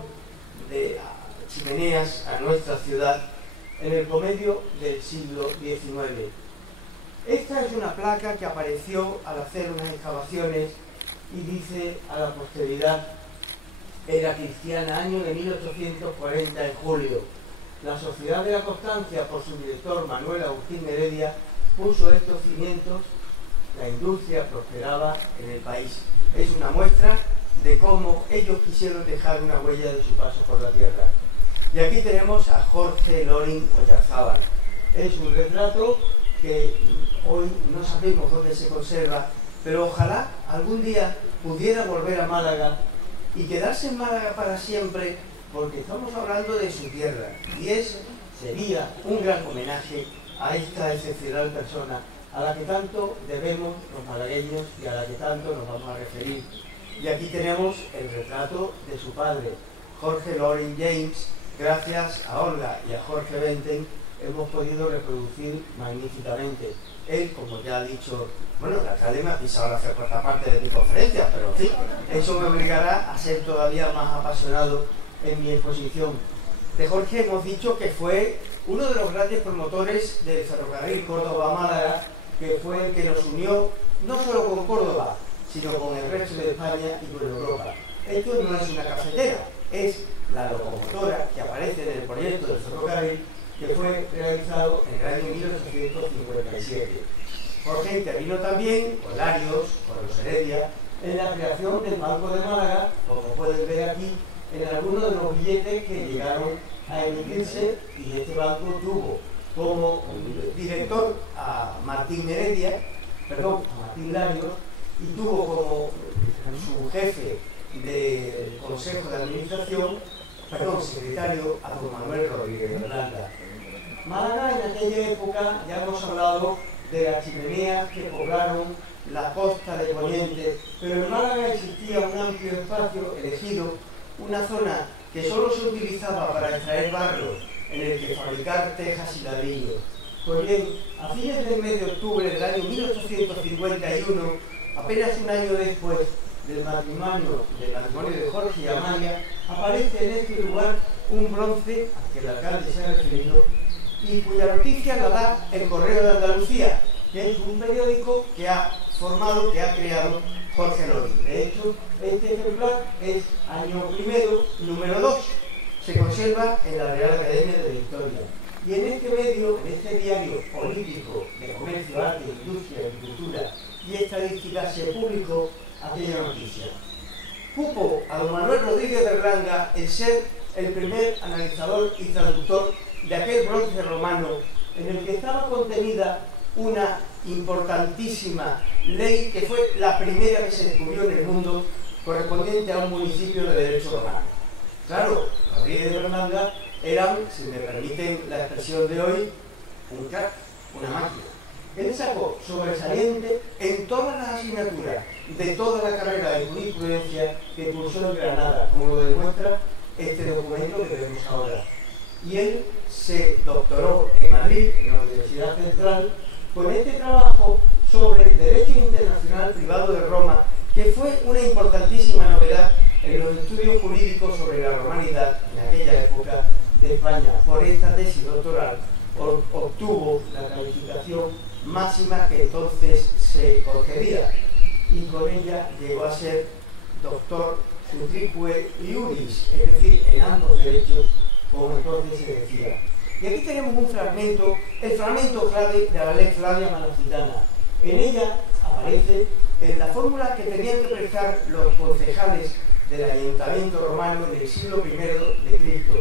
de chimeneas a nuestra ciudad en el comedio del siglo XIX. Esta es una placa que apareció al hacer unas excavaciones y dice a la posteridad: era cristiana, año de 1840 en julio. La Sociedad de la Constancia, por su director Manuel Agustín Heredia, puso estos cimientos. La industria prosperaba en el país. Es una muestra de cómo ellos quisieron dejar una huella de su paso por la tierra. Y aquí tenemos a Jorge Loring Oyarzábal. Es un retrato que hoy no sabemos dónde se conserva, pero ojalá algún día pudiera volver a Málaga y quedarse en Málaga para siempre, porque estamos hablando de su tierra, y sería un gran homenaje a esta excepcional persona a la que tanto debemos los malagueños y a la que tanto nos vamos a referir. Y aquí tenemos el retrato de su padre, Jorge Loring James. Gracias a Olga y a Jorge Benten hemos podido reproducir magníficamente. Él, como ya ha dicho, bueno, el alcalde me ha pisado la cuarta parte de mi conferencia, pero en fin, eso me obligará a ser todavía más apasionado en mi exposición. De Jorge hemos dicho que fue uno de los grandes promotores del ferrocarril Córdoba-Málaga, que fue el que nos unió no solo con Córdoba, sino con el resto de España y con Europa. Esto no es una cafetera, es la locomotora que aparece en el proyecto del ferrocarril, que fue realizado en el año 1857. Jorge intervino también con Larios, con los Heredia, en la creación del Banco de Málaga, como pueden ver aquí, en algunos de los billetes que llegaron a emitirse, y este banco tuvo como director a Martín Larios, y tuvo como su jefe del Consejo de Administración, secretario, a don Manuel Rodríguez de Berlanga. Málaga en aquella época, ya hemos hablado de las chimeneas que poblaron la costa de Poniente, pero en Málaga existía un amplio espacio elegido, una zona que solo se utilizaba para extraer barro, en el que fabricar tejas y ladrillos. Pues bien, a fines del mes de octubre del año 1851, apenas un año después del matrimonio de Jorge y Amalia, aparece en este lugar un bronce al que el alcalde se ha referido y cuya noticia la da el Correo de Andalucía, que es un periódico que ha creado Jorge Loring. De hecho, este ejemplar es año primero, número 2. Se conserva en la Real Academia de la Historia. Y en este medio, en este diario político de comercio, arte, industria, agricultura y estadística, se publicó aquella noticia. Cupo a don Manuel Rodríguez Berlanga el ser el primer analizador y traductor de aquel bronce romano en el que estaba contenida una importantísima ley que fue la primera que se descubrió en el mundo, correspondiente a un municipio de derecho romano. Claro, Rodríguez de Berlanga era, si me permiten la expresión de hoy, un crack, una máquina. Él sacó sobresaliente en todas las asignaturas de toda la carrera de jurisprudencia que cursó en Granada, como lo demuestra este documento que vemos ahora. Y él se doctoró en Madrid, en la Universidad Central, con este trabajo sobre el Derecho Internacional Privado de Roma, que fue una importantísima novedad en los estudios jurídicos sobre la romanidad en aquella época de España. Por esta tesis doctoral obtuvo la calificación máxima que entonces se concedía, y con ella llegó a ser doctor utrique iuris, es decir, en ambos derechos, como entonces se decía. Y aquí tenemos un fragmento, el fragmento clave de la Lex Flavia Malacitana. En ella aparece la fórmula que tenían que prestar los concejales del ayuntamiento romano en el siglo I de Cristo.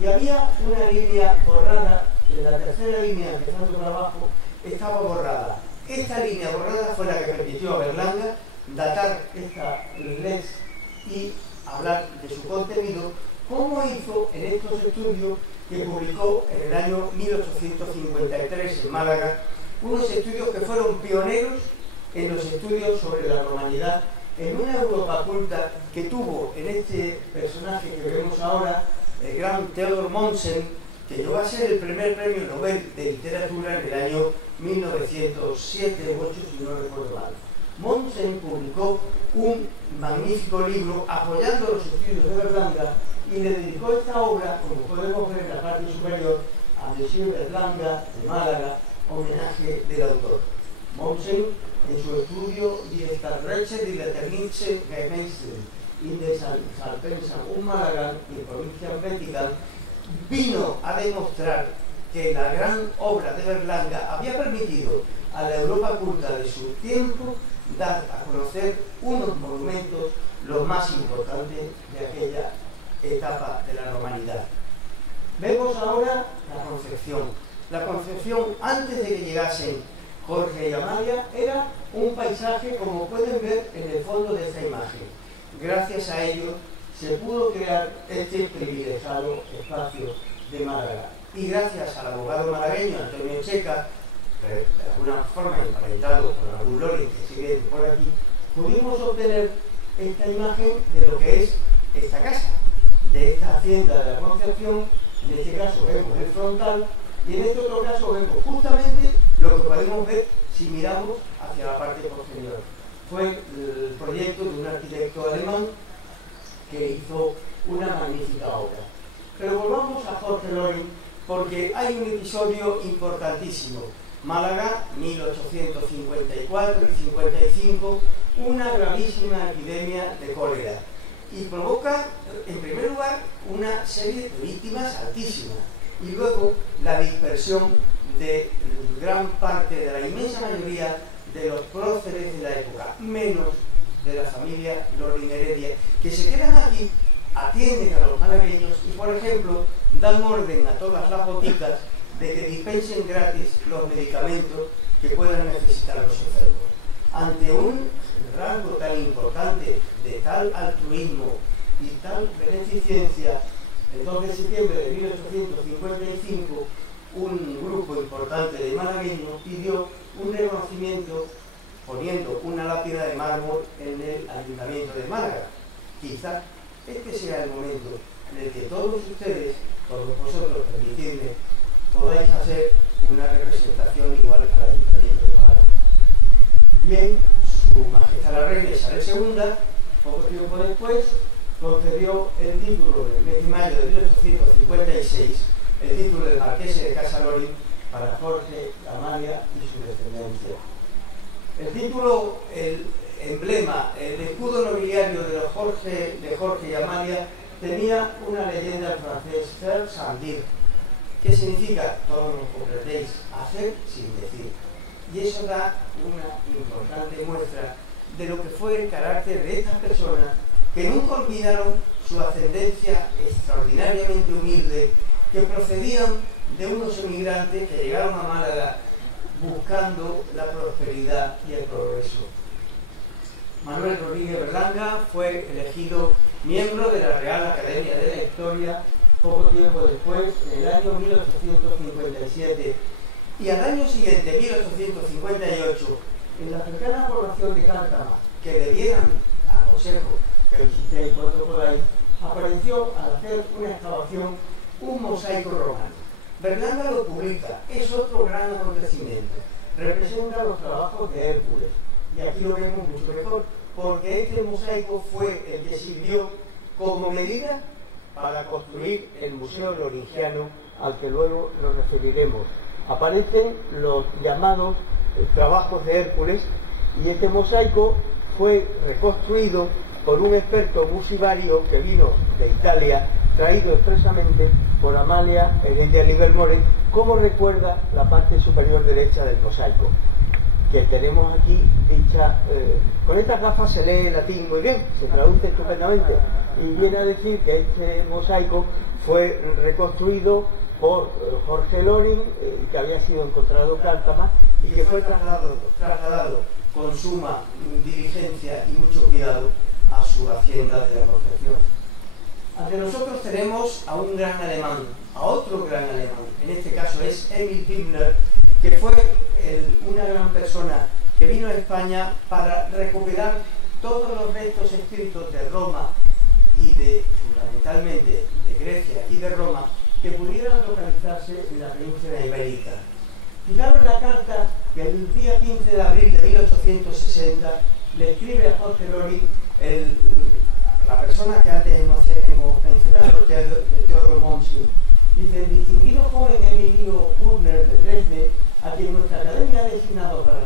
Y había una línea borrada, en la tercera línea, empezando por abajo, estaba borrada. Esta línea borrada fue la que permitió a Berlanga datar esta lex y hablar de su contenido, como hizo en estos estudios que publicó en el año 1853 en Málaga, unos estudios que fueron pioneros en los estudios sobre la romanidad en una Europa culta que tuvo en este personaje que vemos ahora, el gran Theodor Mommsen, que llegó a ser el primer premio Nobel de literatura en el año 1907 o 8, si no recuerdo mal. Mommsen publicó un magnífico libro apoyando los estudios de Berlanga y le dedicó esta obra, como podemos ver en la parte superior, a Monsieur Berlanga de Málaga, homenaje del autor. Mommsen, en su estudio Die Stadtrechte die Laternische Gemeinden in der Salpensa Málaga y provincia Bética, vino a demostrar que la gran obra de Berlanga había permitido a la Europa culta de su tiempo dar a conocer unos monumentos los más importantes de aquella etapa de la romanidad. Vemos ahora la Concepción. La Concepción, antes de que llegasen Jorge y Amalia, era un paisaje, como pueden ver en el fondo de esta imagen. Gracias a ello se pudo crear este privilegiado espacio de Málaga. Y gracias al abogado malagueño Antonio Checa, de alguna forma emparentado con algún Loring que sigue por aquí, pudimos obtener esta imagen de lo que es esta casa, de esta hacienda de la Concepción. En este caso vemos el frontal y en este otro caso vemos justamente lo que podemos ver si miramos hacia la parte posterior. Fue el proyecto de un arquitecto alemán que hizo una magnífica obra. Pero volvamos a Jorge Loring, porque hay un episodio importantísimo. Málaga, 1854 y 55, una gravísima epidemia de cólera. Y provoca, en primer lugar, una serie de víctimas altísimas. Y luego la dispersión de gran parte, de la inmensa mayoría de los próceres de la época, menos de la familia Loring Heredia, que se quedan aquí, atienden a los malagueños y, por ejemplo, dan orden a todas las boticas de que dispensen gratis los medicamentos que puedan necesitar los enfermos. Ante un rasgo tan importante de tal altruismo y tal beneficencia, el 2 de septiembre de 1855, un grupo importante de malagueños pidió un reconocimiento poniendo una lápida de mármol en el Ayuntamiento de Málaga. Quizá este sea el momento en el que todos ustedes, todos vosotros, permitidme, podáis hacer una representación igual al Ayuntamiento de Málaga. Bien, Su Majestad la Reina Isabel II, poco tiempo después, concedió el título del mes de mayo de 1856, el título de Marqués de Casa Loring, para Jorge, Amalia y su descendencia. El título, el emblema, el escudo nobiliario de Jorge y Amalia tenía una leyenda en francés, faire sans dire, que significa, todos lo comprendéis, hacer sin decir. Y eso da una importante muestra de lo que fue el carácter de estas personas que nunca olvidaron su ascendencia extraordinariamente humilde, que procedían de unos emigrantes que llegaron a Málaga buscando la prosperidad y el progreso. Manuel Rodríguez Berlanga fue elegido miembro de la Real Academia de la Historia poco tiempo después, en el año 1857, Y al año siguiente, 1858, en la cercana población de Cártama, que debieran, aconsejo que visitéis cuando podáis, apareció al hacer una excavación un mosaico romano. Berlanga lo publica, es otro gran acontecimiento, representa los trabajos de Hércules, y aquí lo vemos mucho mejor, porque este mosaico fue el que sirvió como medida para construir el Museo Loringiano, al que luego nos referiremos. Aparecen los llamados trabajos de Hércules, y este mosaico fue reconstruido por un experto musivario que vino de Italia, traído expresamente por Amalia Heredia Livermore, como recuerda la parte superior derecha del mosaico, que tenemos aquí dicha. Con estas gafas se lee el latín muy bien, se traduce estupendamente, y viene a decir que este mosaico fue reconstruido por Jorge Loring, que había sido encontrado en Cártama, y que fue trasladado con suma diligencia y mucho cuidado a su hacienda de la Concepción. Ante nosotros tenemos a un gran alemán, a otro gran alemán, en este caso es Emil Bübner, que fue una gran persona que vino a España para recuperar todos los restos escritos de Roma y fundamentalmente de Grecia y de Roma, que pudieran localizarse en la península ibérica. Fijaros la carta que el día 15 de abril de 1860 le escribe a Jorge Loring, la persona que antes hemos mencionado, Teodoro Monsi. Dice: el distinguido joven Emilio Bübner de Dresde, a quien nuestra academia ha designado para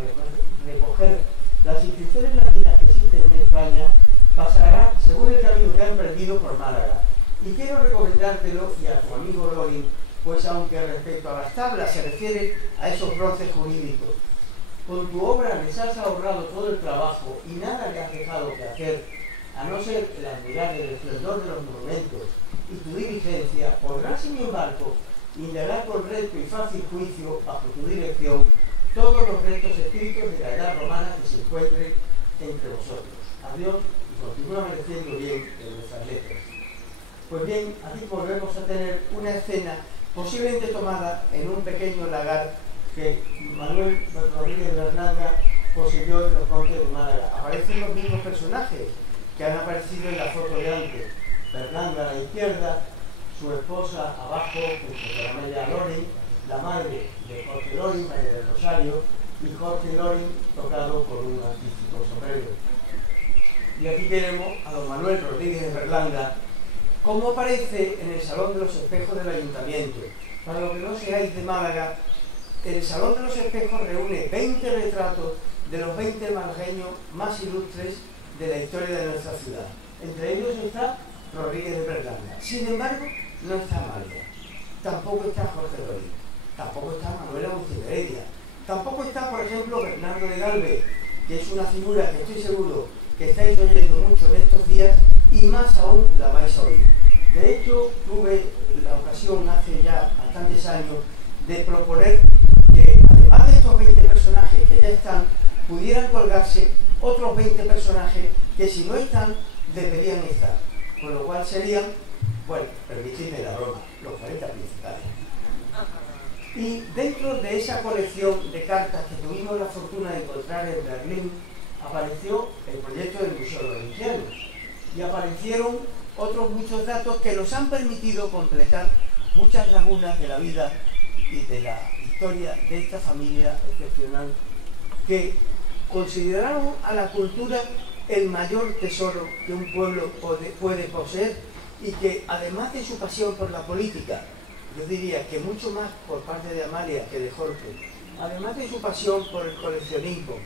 recoger las inscripciones latinas que existen en España, pasará según el camino que han perdido por Málaga. Y quiero recomendártelo y a tu amigo Loring, pues aunque respecto a las tablas se refiere a esos bronces jurídicos, con tu obra les has ahorrado todo el trabajo y nada le has dejado que hacer, a no ser el admirar el esplendor de los monumentos, y tu diligencia podrá, sin embargo, indagar con recto y fácil juicio, bajo tu dirección, todos los restos escritos de la edad romana que se encuentren entre vosotros. Adiós, y continúa mereciendo bien de nuestras letras. Pues bien, aquí volvemos a tener una escena posiblemente tomada en un pequeño lagar que Manuel Rodríguez de Berlanga poseyó en los montes de Málaga. Aparecen los mismos personajes que han aparecido en la foto de antes. Berlanga a la izquierda, su esposa abajo, junto con Amelia Loring, la madre de Jorge Loring, María del Rosario, y Jorge Loring tocado por un artístico sombrero. Y aquí tenemos a don Manuel Rodríguez de Berlanga, como aparece en el Salón de los Espejos del Ayuntamiento. Para los que no seáis de Málaga, el Salón de los Espejos reúne 20 retratos de los 20 malagueños más ilustres de la historia de nuestra ciudad. Entre ellos está Rodríguez de Berlanga. Sin embargo, no está Amalia, tampoco está Jorge Loring, tampoco está Manuel Agustín Heredia, tampoco está, por ejemplo, Bernardo de Galvez, que es una figura que estoy seguro que estáis oyendo mucho en estos días, y más aún la vais a oír. De hecho, tuve la ocasión hace ya bastantes años de proponer que, además de estos 20 personajes que ya están, pudieran colgarse otros 20 personajes que, si no están, deberían estar. Con lo cual serían, bueno, permitidme la broma, los 40 principales. Y dentro de esa colección de cartas que tuvimos la fortuna de encontrar en Berlín, apareció el proyecto del Museo Loringiano, y aparecieron otros muchos datos que nos han permitido completar muchas lagunas de la vida y de la historia de esta familia excepcional, que consideraron a la cultura el mayor tesoro que un pueblo puede poseer, y que, además de su pasión por la política, yo diría que mucho más por parte de Amalia que de Jorge, además de su pasión por el coleccionismo,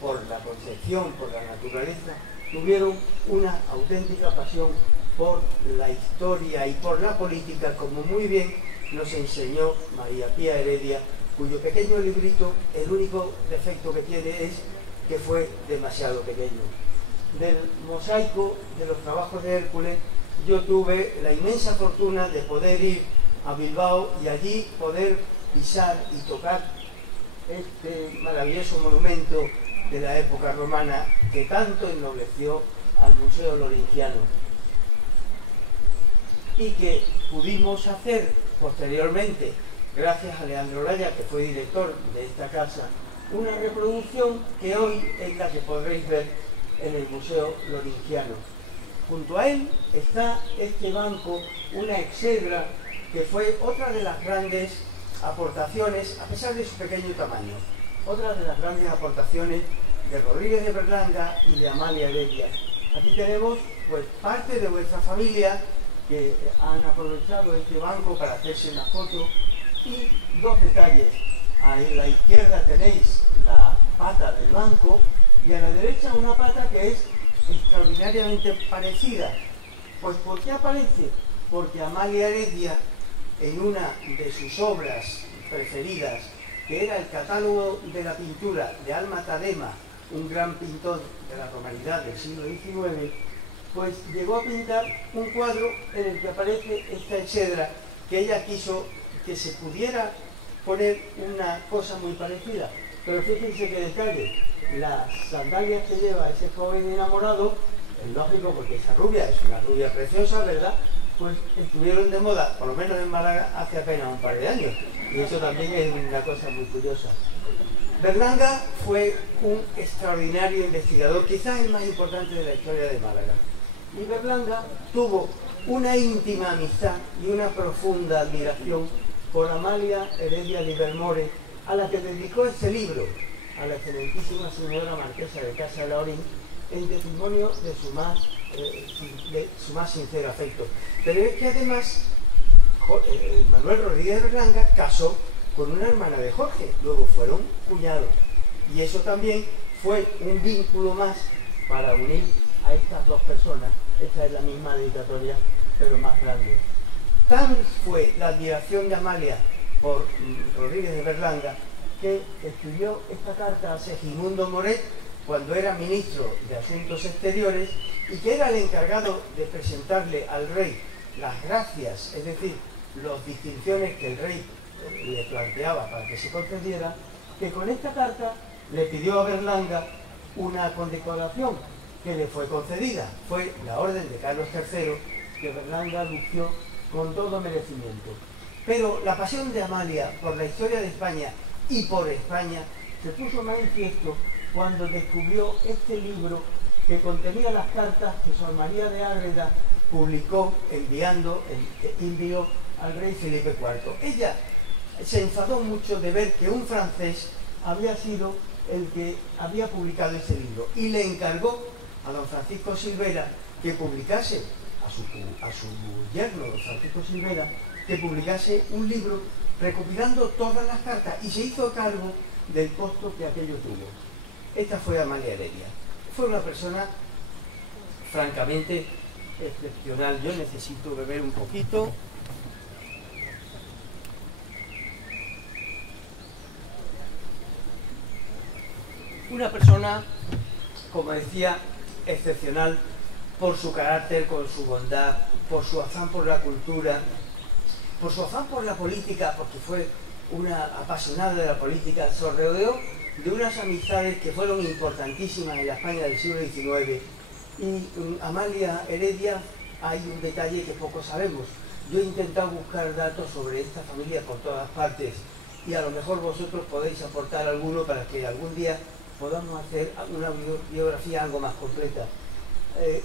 por la concepción, por la naturaleza, tuvieron una auténtica pasión por la historia y por la política, como muy bien nos enseñó María Pía Heredia, cuyo pequeño librito, el único defecto que tiene es que fue demasiado pequeño. Del mosaico de los trabajos de Hércules, yo tuve la inmensa fortuna de poder ir a Bilbao y allí poder pisar y tocar este maravilloso monumento de la época romana que tanto ennobleció al Museo Loringiano, y que pudimos hacer posteriormente gracias a Leandro Laya, que fue director de esta casa, una reproducción que hoy es la que podréis ver en el Museo Loringiano. Junto a él está este banco, una exedra, que fue otra de las grandes aportaciones, a pesar de su pequeño tamaño, otra de las grandes aportaciones de Rodríguez de Berlanga y de Amalia Heredia. Aquí tenemos pues parte de vuestra familia que han aprovechado este banco para hacerse una foto. Y dos detalles: a la izquierda tenéis la pata del banco y a la derecha una pata que es extraordinariamente parecida. Pues ¿por qué aparece? Porque Amalia Heredia, en una de sus obras preferidas, que era el catálogo de la pintura de Alma Tadema, un gran pintor de la romanidad del siglo XIX, pues llegó a pintar un cuadro en el que aparece esta exedra, que ella quiso que se pudiera poner una cosa muy parecida. Pero fíjense qué detalle: las sandalias que lleva ese joven enamorado, es lógico porque esa rubia es una rubia preciosa, ¿verdad? Pues estuvieron de moda, por lo menos en Málaga, hace apenas un par de años. Y eso también es una cosa muy curiosa. Berlanga fue un extraordinario investigador, quizás el más importante de la historia de Málaga. Y Berlanga tuvo una íntima amistad y una profunda admiración por Amalia Heredia Livermore, a la que dedicó este libro, a la excelentísima señora marquesa de Casa de Laurín, en testimonio de su más sincero afecto. Pero es que además Manuel Rodríguez de Berlanga casó con una hermana de Jorge, luego fueron cuñados, y eso también fue un vínculo más para unir a estas dos personas. Esta es la misma dedicatoria, pero más grande. Tan fue la admiración de Amalia por Rodríguez de Berlanga que escribió esta carta a Segismundo Moret cuando era ministro de Asuntos Exteriores, y que era el encargado de presentarle al rey las gracias, es decir, las distinciones que el rey le planteaba para que se concediera, que con esta carta le pidió a Berlanga una condecoración que le fue concedida. Fue la Orden de Carlos III, que Berlanga lució con todo merecimiento. Pero la pasión de Amalia por la historia de España y por España se puso manifiesto cuando descubrió este libro que contenía las cartas que Sor María de Ágreda publicó envió al rey Felipe IV. Ella se enfadó mucho de ver que un francés había sido el que había publicado ese libro y le encargó a don Francisco Silvera que publicase, a su yerno don Francisco Silvera, que publicase un libro recopilando todas las cartas, y se hizo cargo del costo que aquello tuvo. Esta fue Amalia Heredia. Fue una persona francamente excepcional. Yo necesito beber un poquito. Una persona, como decía, excepcional por su carácter, con su bondad, por su afán por la cultura, por su afán por la política, porque fue una apasionada de la política. Se rodeó de unas amistades que fueron importantísimas en la España del siglo XIX. Y Amalia Heredia, hay un detalle que poco sabemos. Yo he intentado buscar datos sobre esta familia por todas partes, y a lo mejor vosotros podéis aportar alguno para que algún día podamos hacer una biografía algo más completa.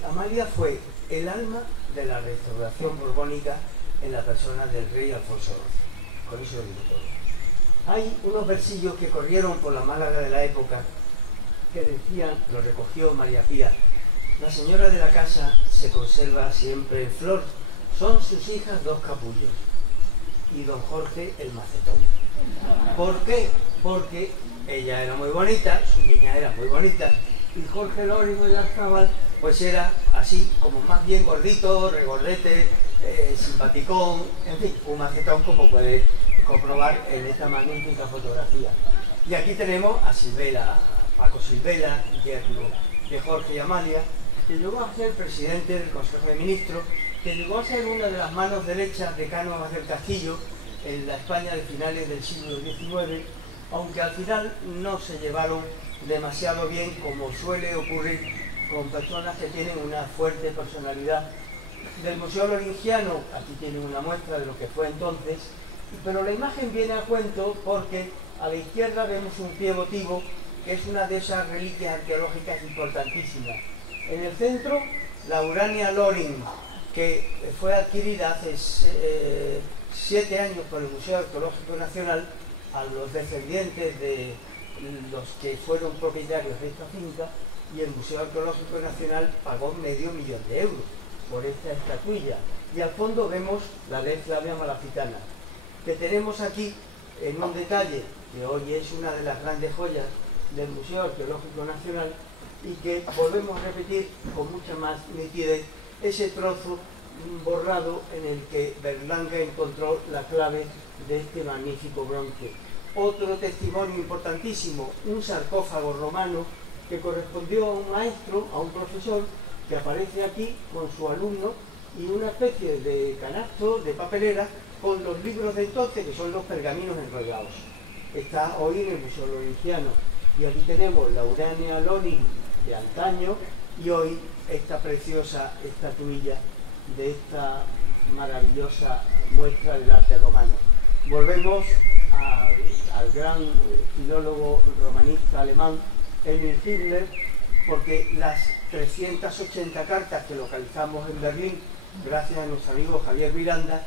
Amalia fue el alma de la restauración borbónica en la persona del rey Alfonso XII. Con eso lo digo todo. Hay unos versillos que corrieron por la Málaga de la época que decían, lo recogió María Pía: la señora de la casa se conserva siempre en flor, son sus hijas dos capullos y don Jorge el macetón. ¿Por qué? Porque ella era muy bonita, sus niñas eran muy bonitas, y Jorge Lórigo de Arzabal pues era así como más bien gordito, regordete, simpaticón, en fin, un macetón, como puede comprobar en esta magnífica fotografía. Y aquí tenemos a Silvela, Paco Silvela, yerno de Jorge y Amalia, que llegó a ser presidente del Consejo de Ministros, que llegó a ser una de las manos derechas de Cánovas del Castillo en la España de finales del siglo XIX, aunque al final no se llevaron demasiado bien, como suele ocurrir con personas que tienen una fuerte personalidad. Del Museo Loringiano, aquí tienen una muestra de lo que fue entonces, Pero la imagen viene a cuento porque a la izquierda vemos un pie votivo, que es una de esas reliquias arqueológicas importantísimas. En el centro, la Urania Loring, que fue adquirida hace 7 años por el Museo Arqueológico Nacional a los descendientes de los que fueron propietarios de esta finca, y el Museo Arqueológico Nacional pagó $500.000 por esta estatuilla. Y al fondo vemos la Lex Flavia Malacitana, que tenemos aquí en un detalle que hoy es una de las grandes joyas del Museo Arqueológico Nacional, y que volvemos a repetir con mucha más nitidez ese trozo borrado en el que Berlanga encontró la clave de este magnífico bronce. Otro testimonio importantísimo, un sarcófago romano que correspondió a un maestro, a un profesor, que aparece aquí con su alumno, y una especie de canasto, de papelera, con los libros de entonces, que son los pergaminos enrollados. Está hoy en el Museo Lawrenceano. Y aquí tenemos la Urania Loring de antaño, y hoy esta preciosa estatuilla de esta maravillosa muestra del arte romano. Volvemos al gran filólogo romanista alemán Emil Himmler, porque las 380 cartas que localizamos en Berlín, gracias a nuestro amigo Javier Miranda,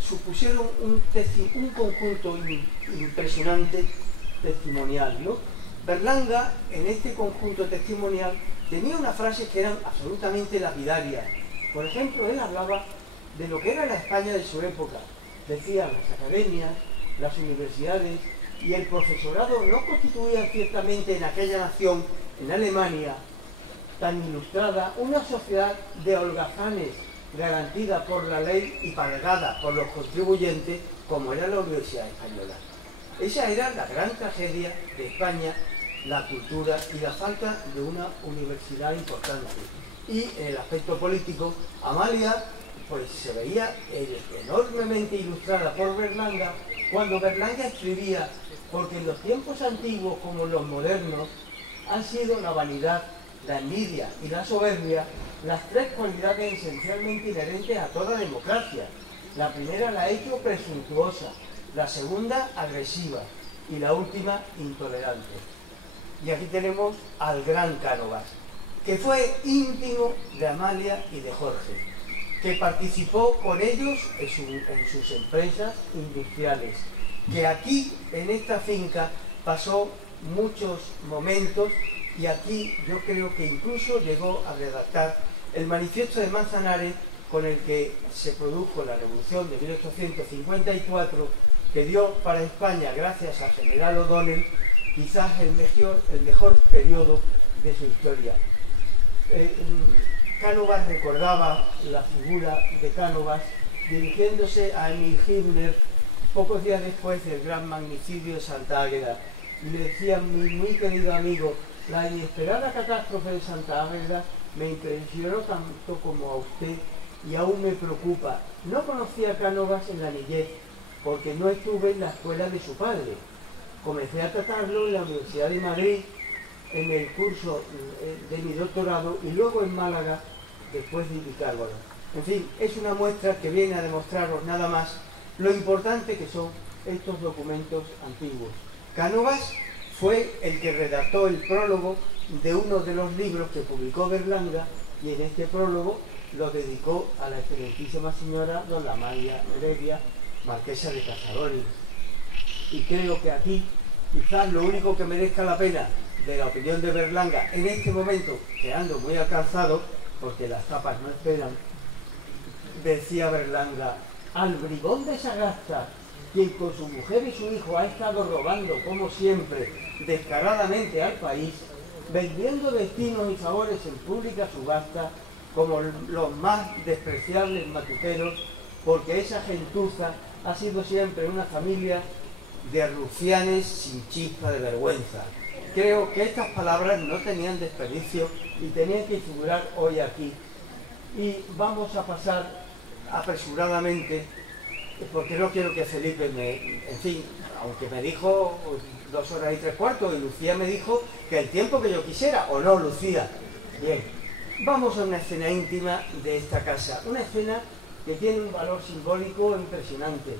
supusieron un conjunto impresionante testimonial, ¿no? Berlanga, en este conjunto testimonial, tenía unas frases que eran absolutamente lapidarias. Por ejemplo, él hablaba de lo que era la España de su época. Decía, las academias, las universidades y el profesorado no constituían ciertamente en aquella nación, en Alemania, tan ilustrada, una sociedad de holgazanes garantida por la ley y pagada por los contribuyentes, como era la Universidad Española. Esa era la gran tragedia de España, la cultura y la falta de una universidad importante. Y en el aspecto político, Amalia pues se veía enormemente ilustrada por Berlanga, cuando Berlanga escribía: porque en los tiempos antiguos como en los modernos han sido la vanidad, la envidia y la soberbia las tres cualidades esencialmente inherentes a toda democracia. La primera la ha hecho presuntuosa, la segunda agresiva y la última intolerante. Y aquí tenemos al gran Cánovas, que fue íntimo de Amalia y de Jorge, que participó con ellos en sus empresas industriales, que aquí en esta finca pasó muchos momentos, y aquí yo creo que incluso llegó a redactar el manifiesto de Manzanares con el que se produjo la revolución de 1854, que dio para España, gracias al general O'Donnell, quizás el mejor periodo de su historia. Cánovas recordaba la figura de Cánovas dirigiéndose a Emil Himmler pocos días después del gran magnicidio de Santa Águeda, y le decía: mi muy querido amigo, la inesperada catástrofe de Santa Águeda me impresionó tanto como a usted y aún me preocupa. No conocía a Cánovas en la niñez, porque no estuve en la escuela de su padre. Comencé a tratarlo en la Universidad de Madrid, en el curso de mi doctorado, y luego en Málaga, después de Vicárvaro. En fin, es una muestra que viene a demostraros nada más lo importante que son estos documentos antiguos. Cánovas fue el que redactó el prólogo de uno de los libros que publicó Berlanga, y en este prólogo lo dedicó a la excelentísima señora doña Amalia Heredia, marquesa de Cazadores. Y creo que aquí quizás lo único que merezca la pena de la opinión de Berlanga en este momento, que ando muy alcanzado porque las tapas no esperan, decía Berlanga: al bribón de Sagasta, quien con su mujer y su hijo ha estado robando, como siempre, descaradamente al país, vendiendo destinos y favores en pública subasta, como los más despreciables matuteros, porque esa gentuza ha sido siempre una familia de rufianes sin chispa de vergüenza. Creo que estas palabras no tenían desperdicio y tenían que figurar hoy aquí. Y vamos a pasar apresuradamente, porque no quiero que Felipe en fin, aunque me dijo 2 horas y 3/4, y Lucía me dijo que el tiempo que yo quisiera, ¿o no, Lucía? Bien, vamos a una escena íntima de esta casa, una escena que tiene un valor simbólico impresionante.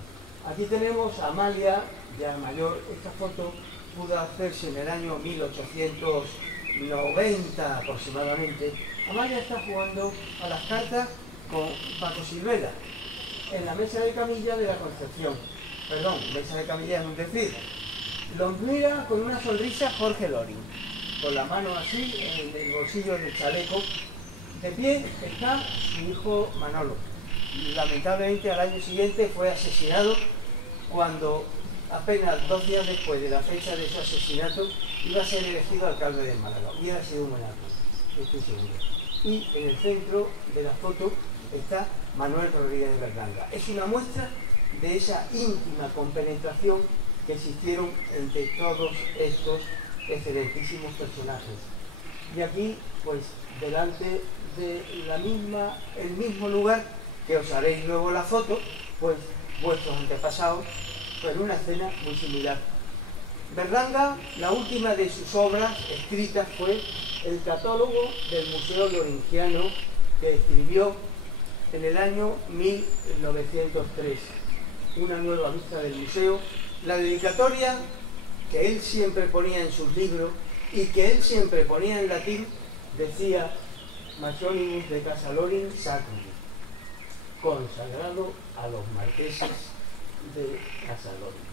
Aquí tenemos a Amalia, ya mayor. Esta foto pudo hacerse en el año 1890 aproximadamente. Amalia está jugando a las cartas con Paco Silvera en la mesa de camilla de la Concepción. Perdón, mesa de camilla es un decir. Los mira con una sonrisa Jorge Loring, con la mano así en el bolsillo del chaleco. De pie está su hijo Manolo. Lamentablemente al año siguiente fue asesinado cuando apenas 2 días después de la fecha de su asesinato iba a ser elegido alcalde de Málaga. Hubiera sido un buen acto, estoy seguro. Y en el centro de la foto está Manuel Rodríguez de Berlanga. Es una muestra de esa íntima compenetración que existieron entre todos estos excelentísimos personajes. Y aquí, pues, delante de el mismo lugar, que os haréis luego la foto, pues vuestros antepasados, pues una escena muy similar. Berlanga, la última de sus obras escritas fue el catálogo del Museo Loringiano, que escribió en el año 1903, una nueva vista del museo. La dedicatoria que él siempre ponía en sus libros y que él siempre ponía en latín decía: Matronimus de Casa Loring Sacrum, consagrado a los marqueses de Casa Loring.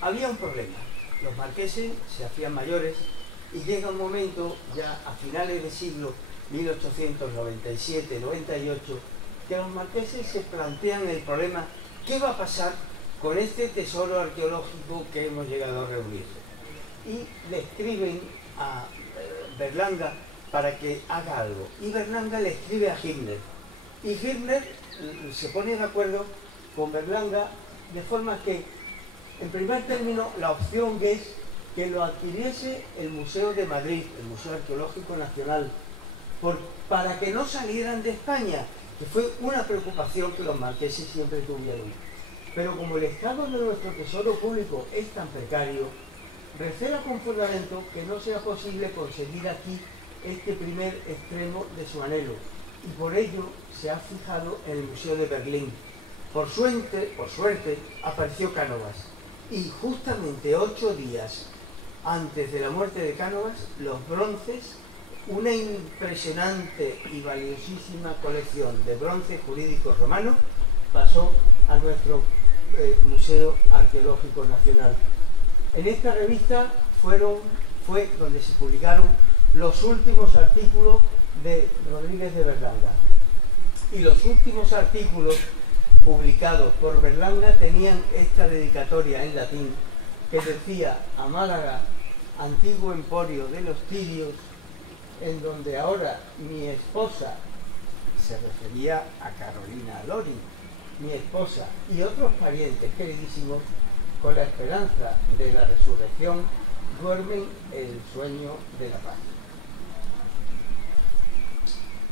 Había un problema: los marqueses se hacían mayores y llega un momento, ya a finales del siglo 1897-98, que los marqueses se plantean el problema: ¿qué va a pasar con este tesoro arqueológico que hemos llegado a reunir? Y le escriben a Berlanga para que haga algo. Y Berlanga le escribe a Hitler. Y Hitler se pone de acuerdo con Berlanga de forma que, en primer término, la opción es que lo adquiriese el Museo de Madrid, el Museo Arqueológico Nacional, para que no salieran de España, que fue una preocupación que los marqueses siempre tuvieron. Pero como el estado de nuestro tesoro público es tan precario, recela con fundamento que no sea posible conseguir aquí este primer extremo de su anhelo, y por ello se ha fijado en el Museo de Berlín. Por suerte apareció Cánovas, y justamente 8 días antes de la muerte de Cánovas, los bronces, una impresionante y valiosísima colección de bronces jurídicos romanos, pasó a nuestro Museo Arqueológico Nacional. En esta revista fue donde se publicaron los últimos artículos de Rodríguez de Berlanga. Y los últimos artículos publicados por Berlanga tenían esta dedicatoria en latín que decía: a Málaga, antiguo emporio de los tirios, en donde ahora mi esposa, se refería a Carolina Loring, mi esposa y otros parientes queridísimos, con la esperanza de la resurrección, duermen el sueño de la paz.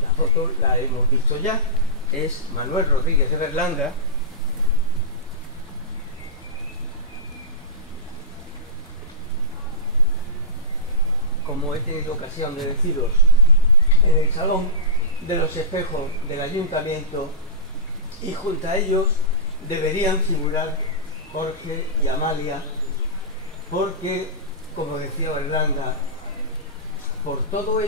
La foto la hemos visto ya, es Manuel Rodríguez de Berlanga. Como he tenido ocasión de deciros, en el Salón de los Espejos del Ayuntamiento, y junto a ellos deberían figurar Jorge y Amalia, porque, como decía Berlanga, por todo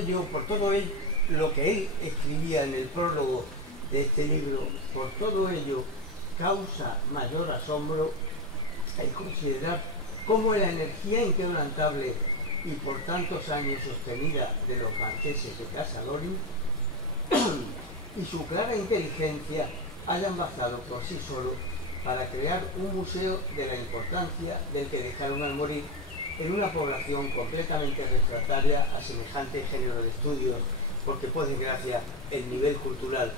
lo que él escribía en el prólogo de este libro, por todo ello causa mayor asombro el considerar cómo la energía inquebrantable y por tantos años sostenida de los marqueses de Casa Loring y su clara inteligencia hayan bastado por sí solos para crear un museo de la importancia del que dejaron al morir en una población completamente refractaria a semejante género de estudios, porque por desgracia el nivel cultural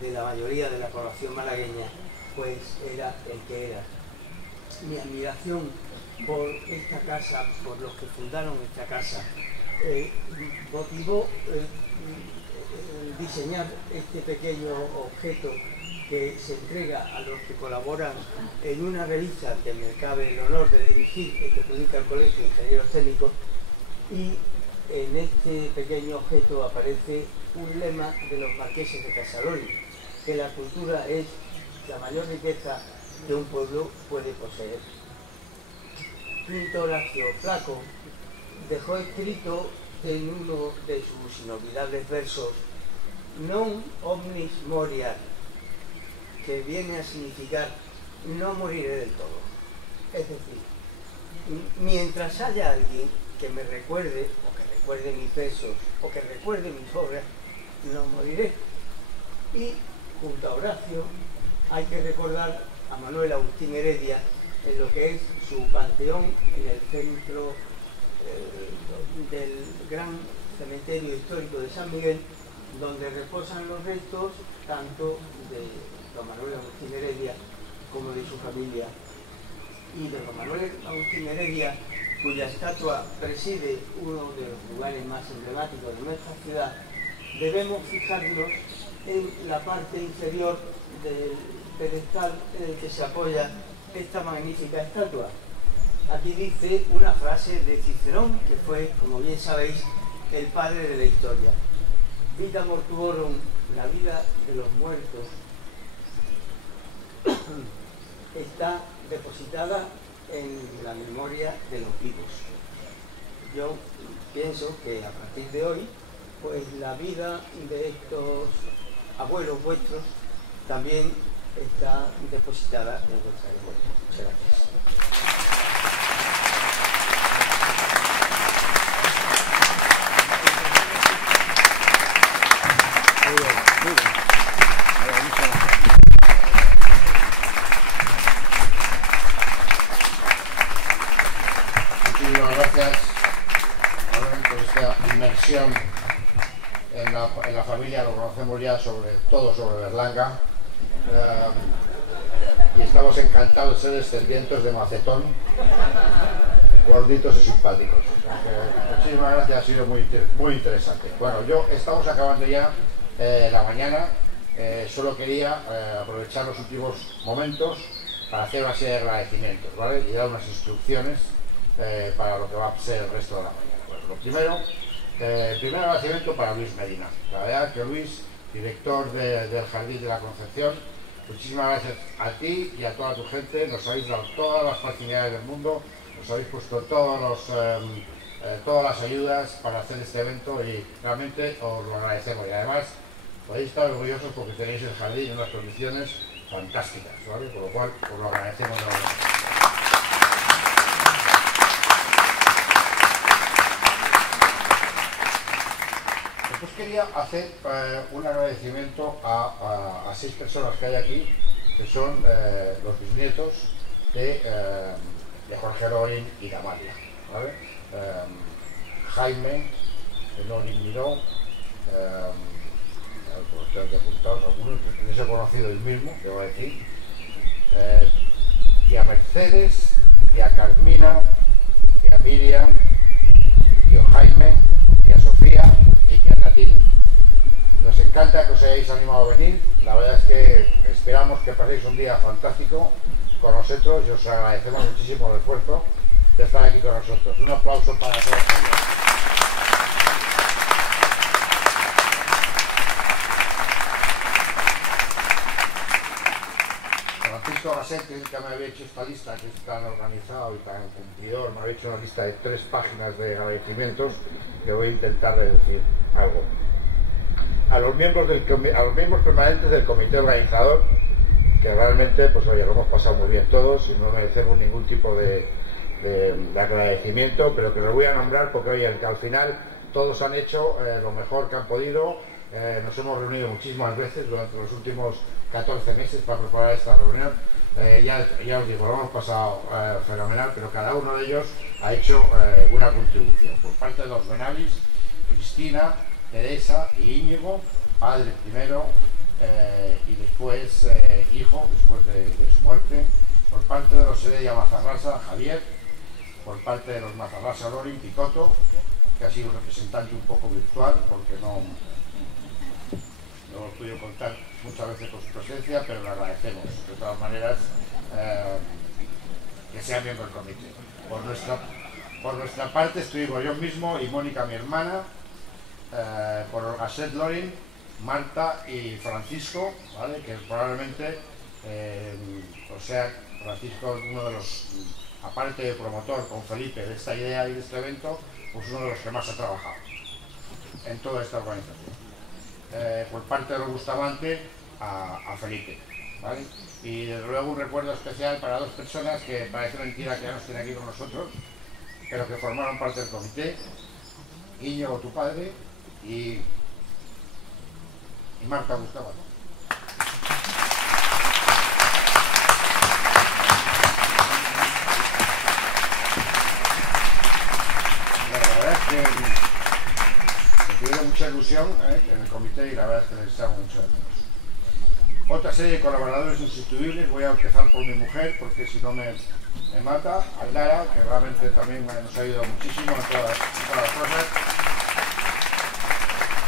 de la mayoría de la población malagueña pues era el que era. Mi admiración por esta casa, por los que fundaron esta casa, motivó diseñar este pequeño objeto que se entrega a los que colaboran en una revista que me cabe el honor de dirigir y que publica el Colegio de Ingenieros Técnicos, y en este pequeño objeto aparece un lema de los marqueses de Casa Loring, que la cultura es la mayor riqueza que un pueblo puede poseer. Quinto Horacio Flaco dejó escrito en uno de sus inolvidables versos non omnis moriar, que viene a significar no moriré del todo. Es decir, mientras haya alguien que me recuerde, o que recuerde mis versos, o que recuerde mis obras, no moriré. Y junto a Horacio hay que recordar a Manuel Agustín Heredia en lo que es su panteón en el centro del gran cementerio histórico de San Miguel, donde reposan los restos tanto de don Manuel Agustín Heredia como de su familia. Y de don Manuel Agustín Heredia, cuya estatua preside uno de los lugares más emblemáticos de nuestra ciudad, debemos fijarnos en la parte inferior del pedestal en el que se apoya esta magnífica estatua. Aquí dice una frase de Cicerón, que fue, como bien sabéis, el padre de la historia. Vita mortuorum, la vida de los muertos, está depositada en la memoria de los vivos. Yo pienso que a partir de hoy, pues la vida de estos abuelos vuestros también está depositada en vuestra memoria. Muchas gracias. Muchísimas gracias por esta inmersión en la familia. Lo conocemos ya todo sobre Berlanga, y estamos encantados de ser descendientes de Macetón, gorditos y simpáticos. Muchísimas gracias, ha sido muy interesante. Bueno, estamos acabando ya la mañana. Solo quería aprovechar los últimos momentos para hacer una serie de agradecimientos, ¿vale? Y dar unas instrucciones para lo que va a ser el resto de la mañana. Bueno, lo primero, el primer agradecimiento para Luis Medina. La verdad que Luis, director del Jardín de la Concepción, muchísimas gracias a ti y a toda tu gente. Nos habéis dado todas las facilidades del mundo, nos habéis puesto todas las ayudas para hacer este evento y realmente os lo agradecemos. Y además podéis estar orgullosos porque tenéis el jardín en unas condiciones fantásticas, ¿vale? Por lo cual os lo agradecemos de verdad. Después quería hacer un agradecimiento a 6 personas que hay aquí, que son los bisnietos de Jorge Lorin y de Amalia, ¿vale? Jaime Lorin Miró, algunos, les he conocido el mismo, te voy a decir, tía Mercedes, tía Carmina, tía Miriam, tío Jaime, tía Sofía y tía Catín. Nos encanta que os hayáis animado a venir. La verdad es que esperamos que paséis un día fantástico con nosotros y os agradecemos muchísimo el esfuerzo de estar aquí con nosotros. Un aplauso para todos ellos. Francisco Gasset, que es el que me había hecho esta lista, que es tan organizado y tan cumplidor, me había hecho una lista de 3 páginas de agradecimientos, que voy a intentar decir algo. A los miembros permanentes del comité organizador, que realmente, pues oye, lo hemos pasado muy bien todos y no merecemos ningún tipo de agradecimiento, pero que los voy a nombrar porque oye, al final todos han hecho lo mejor que han podido. Nos hemos reunido muchísimas veces durante los últimos 14 meses para preparar esta reunión. Ya os digo, lo hemos pasado fenomenal, pero cada uno de ellos ha hecho una contribución. Por parte de los Benavis, Cristina, Teresa y Íñigo, padre primero y después hijo, después de su muerte. Por parte de los Heredia Mazarrasa, Javier. Por parte de los Mazarrasa, Lorin, Picoto, que ha sido un representante un poco virtual, porque no hemos podido contar muchas veces con su presencia, pero le agradecemos de todas maneras que sea miembro del comité. Por nuestra parte estuvimos yo mismo y Mónica, mi hermana, por Gasset Lorin, Marta y Francisco, ¿vale? Que probablemente O sea, Francisco es uno de los, aparte de promotor con Felipe de esta idea y de este evento, pues uno de los que más ha trabajado en toda esta organización. Por parte de los Bustamante a Felipe, ¿vale? Y desde luego un recuerdo especial para dos personas que parece mentira que ya no estén aquí con nosotros, pero que formaron parte del comité: Íñigo, tu padre, y Marta Bustamante. La verdad es que tuvieron mucha ilusión en el comité y la verdad es que les echamos mucho de menos. Otra serie de colaboradores insustituibles, voy a empezar por mi mujer porque si no me mata, Aldara, que realmente también nos ha ayudado muchísimo en todas las cosas,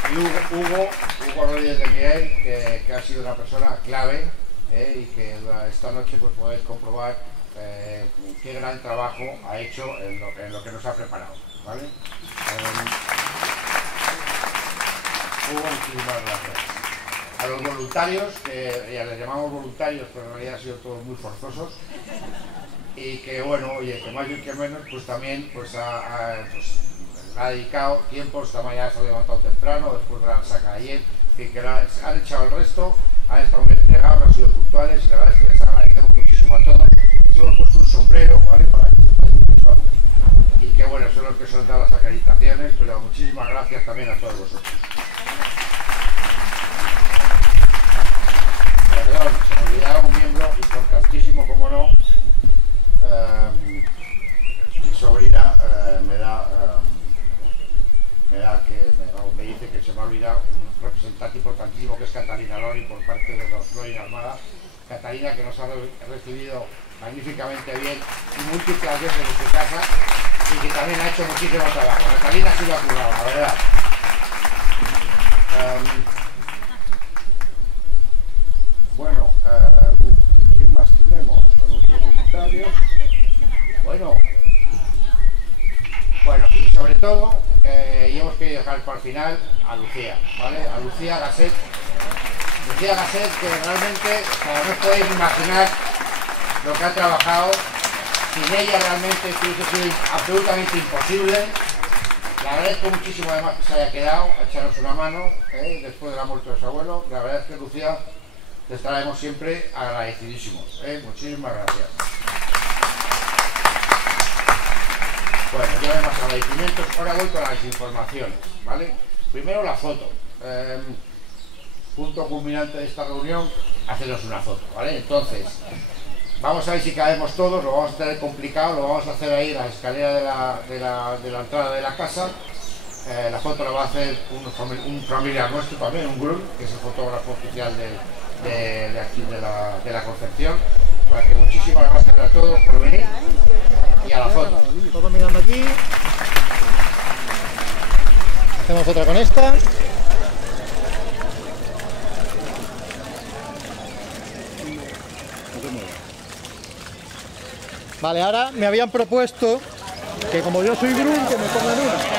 y Hugo Rodríguez de Miguel, que ha sido una persona clave y que esta noche pues podéis comprobar qué gran trabajo ha hecho en lo que nos ha preparado, ¿vale? Hugo, muchísimas gracias. A los voluntarios, que ya les llamamos voluntarios, pero en realidad han sido todos muy forzosos, y que bueno, oye, que más bien que menos, pues también pues ha dedicado tiempo. Esta mañana se ha levantado temprano, después de la saca de ayer, que han echado el resto, han estado muy entregados, han sido puntuales, y la verdad es que les agradecemos muchísimo a todos. Les hemos puesto un sombrero, ¿vale?, para que sepáis quiénes son, y que bueno, son los que son dado las acreditaciones, pero muchísimas gracias también a todos vosotros. Perdón, se me olvidaba un miembro importantísimo, como no. Mi sobrina me dice que se me ha olvidado un representante importantísimo, que es Catalina Lori, por parte de los Lori Armada. Catalina, que nos ha recibido magníficamente bien y múltiples veces en su casa, y que también ha hecho muchísimo trabajo. Catalina sí lo ha curado, la verdad. Bueno, ¿quién más tenemos? A los voluntarios. Bueno, y sobre todo, y hemos querido dejar para el final a Lucía, ¿vale? A Lucía Gasset. Lucía Gasset, que realmente, no os podéis imaginar lo que ha trabajado. Sin ella realmente hubiese sido absolutamente imposible. Le agradezco muchísimo además que se haya quedado a echarnos una mano después de la muerte de su abuelo. La verdad es que, Lucía, te estaremos siempre agradecidísimos. Muchísimas gracias. Bueno, ya hay más agradecimientos. Ahora voy con las informaciones, ¿vale? Primero la foto. Punto culminante de esta reunión, haceros una foto, ¿vale? Entonces, vamos a ver si cabemos todos. Lo vamos a tener complicado, lo vamos a hacer ahí en la escalera de la entrada de la casa. La foto la va a hacer un familiar nuestro también, un grupo, que es el fotógrafo oficial de aquí de la Concepción. Para que muchísimas gracias a todos por venir y a la foto. Todos mirando aquí. Hacemos otra con esta. Vale, ahora me habían propuesto que como yo soy Grun, que me pongan una.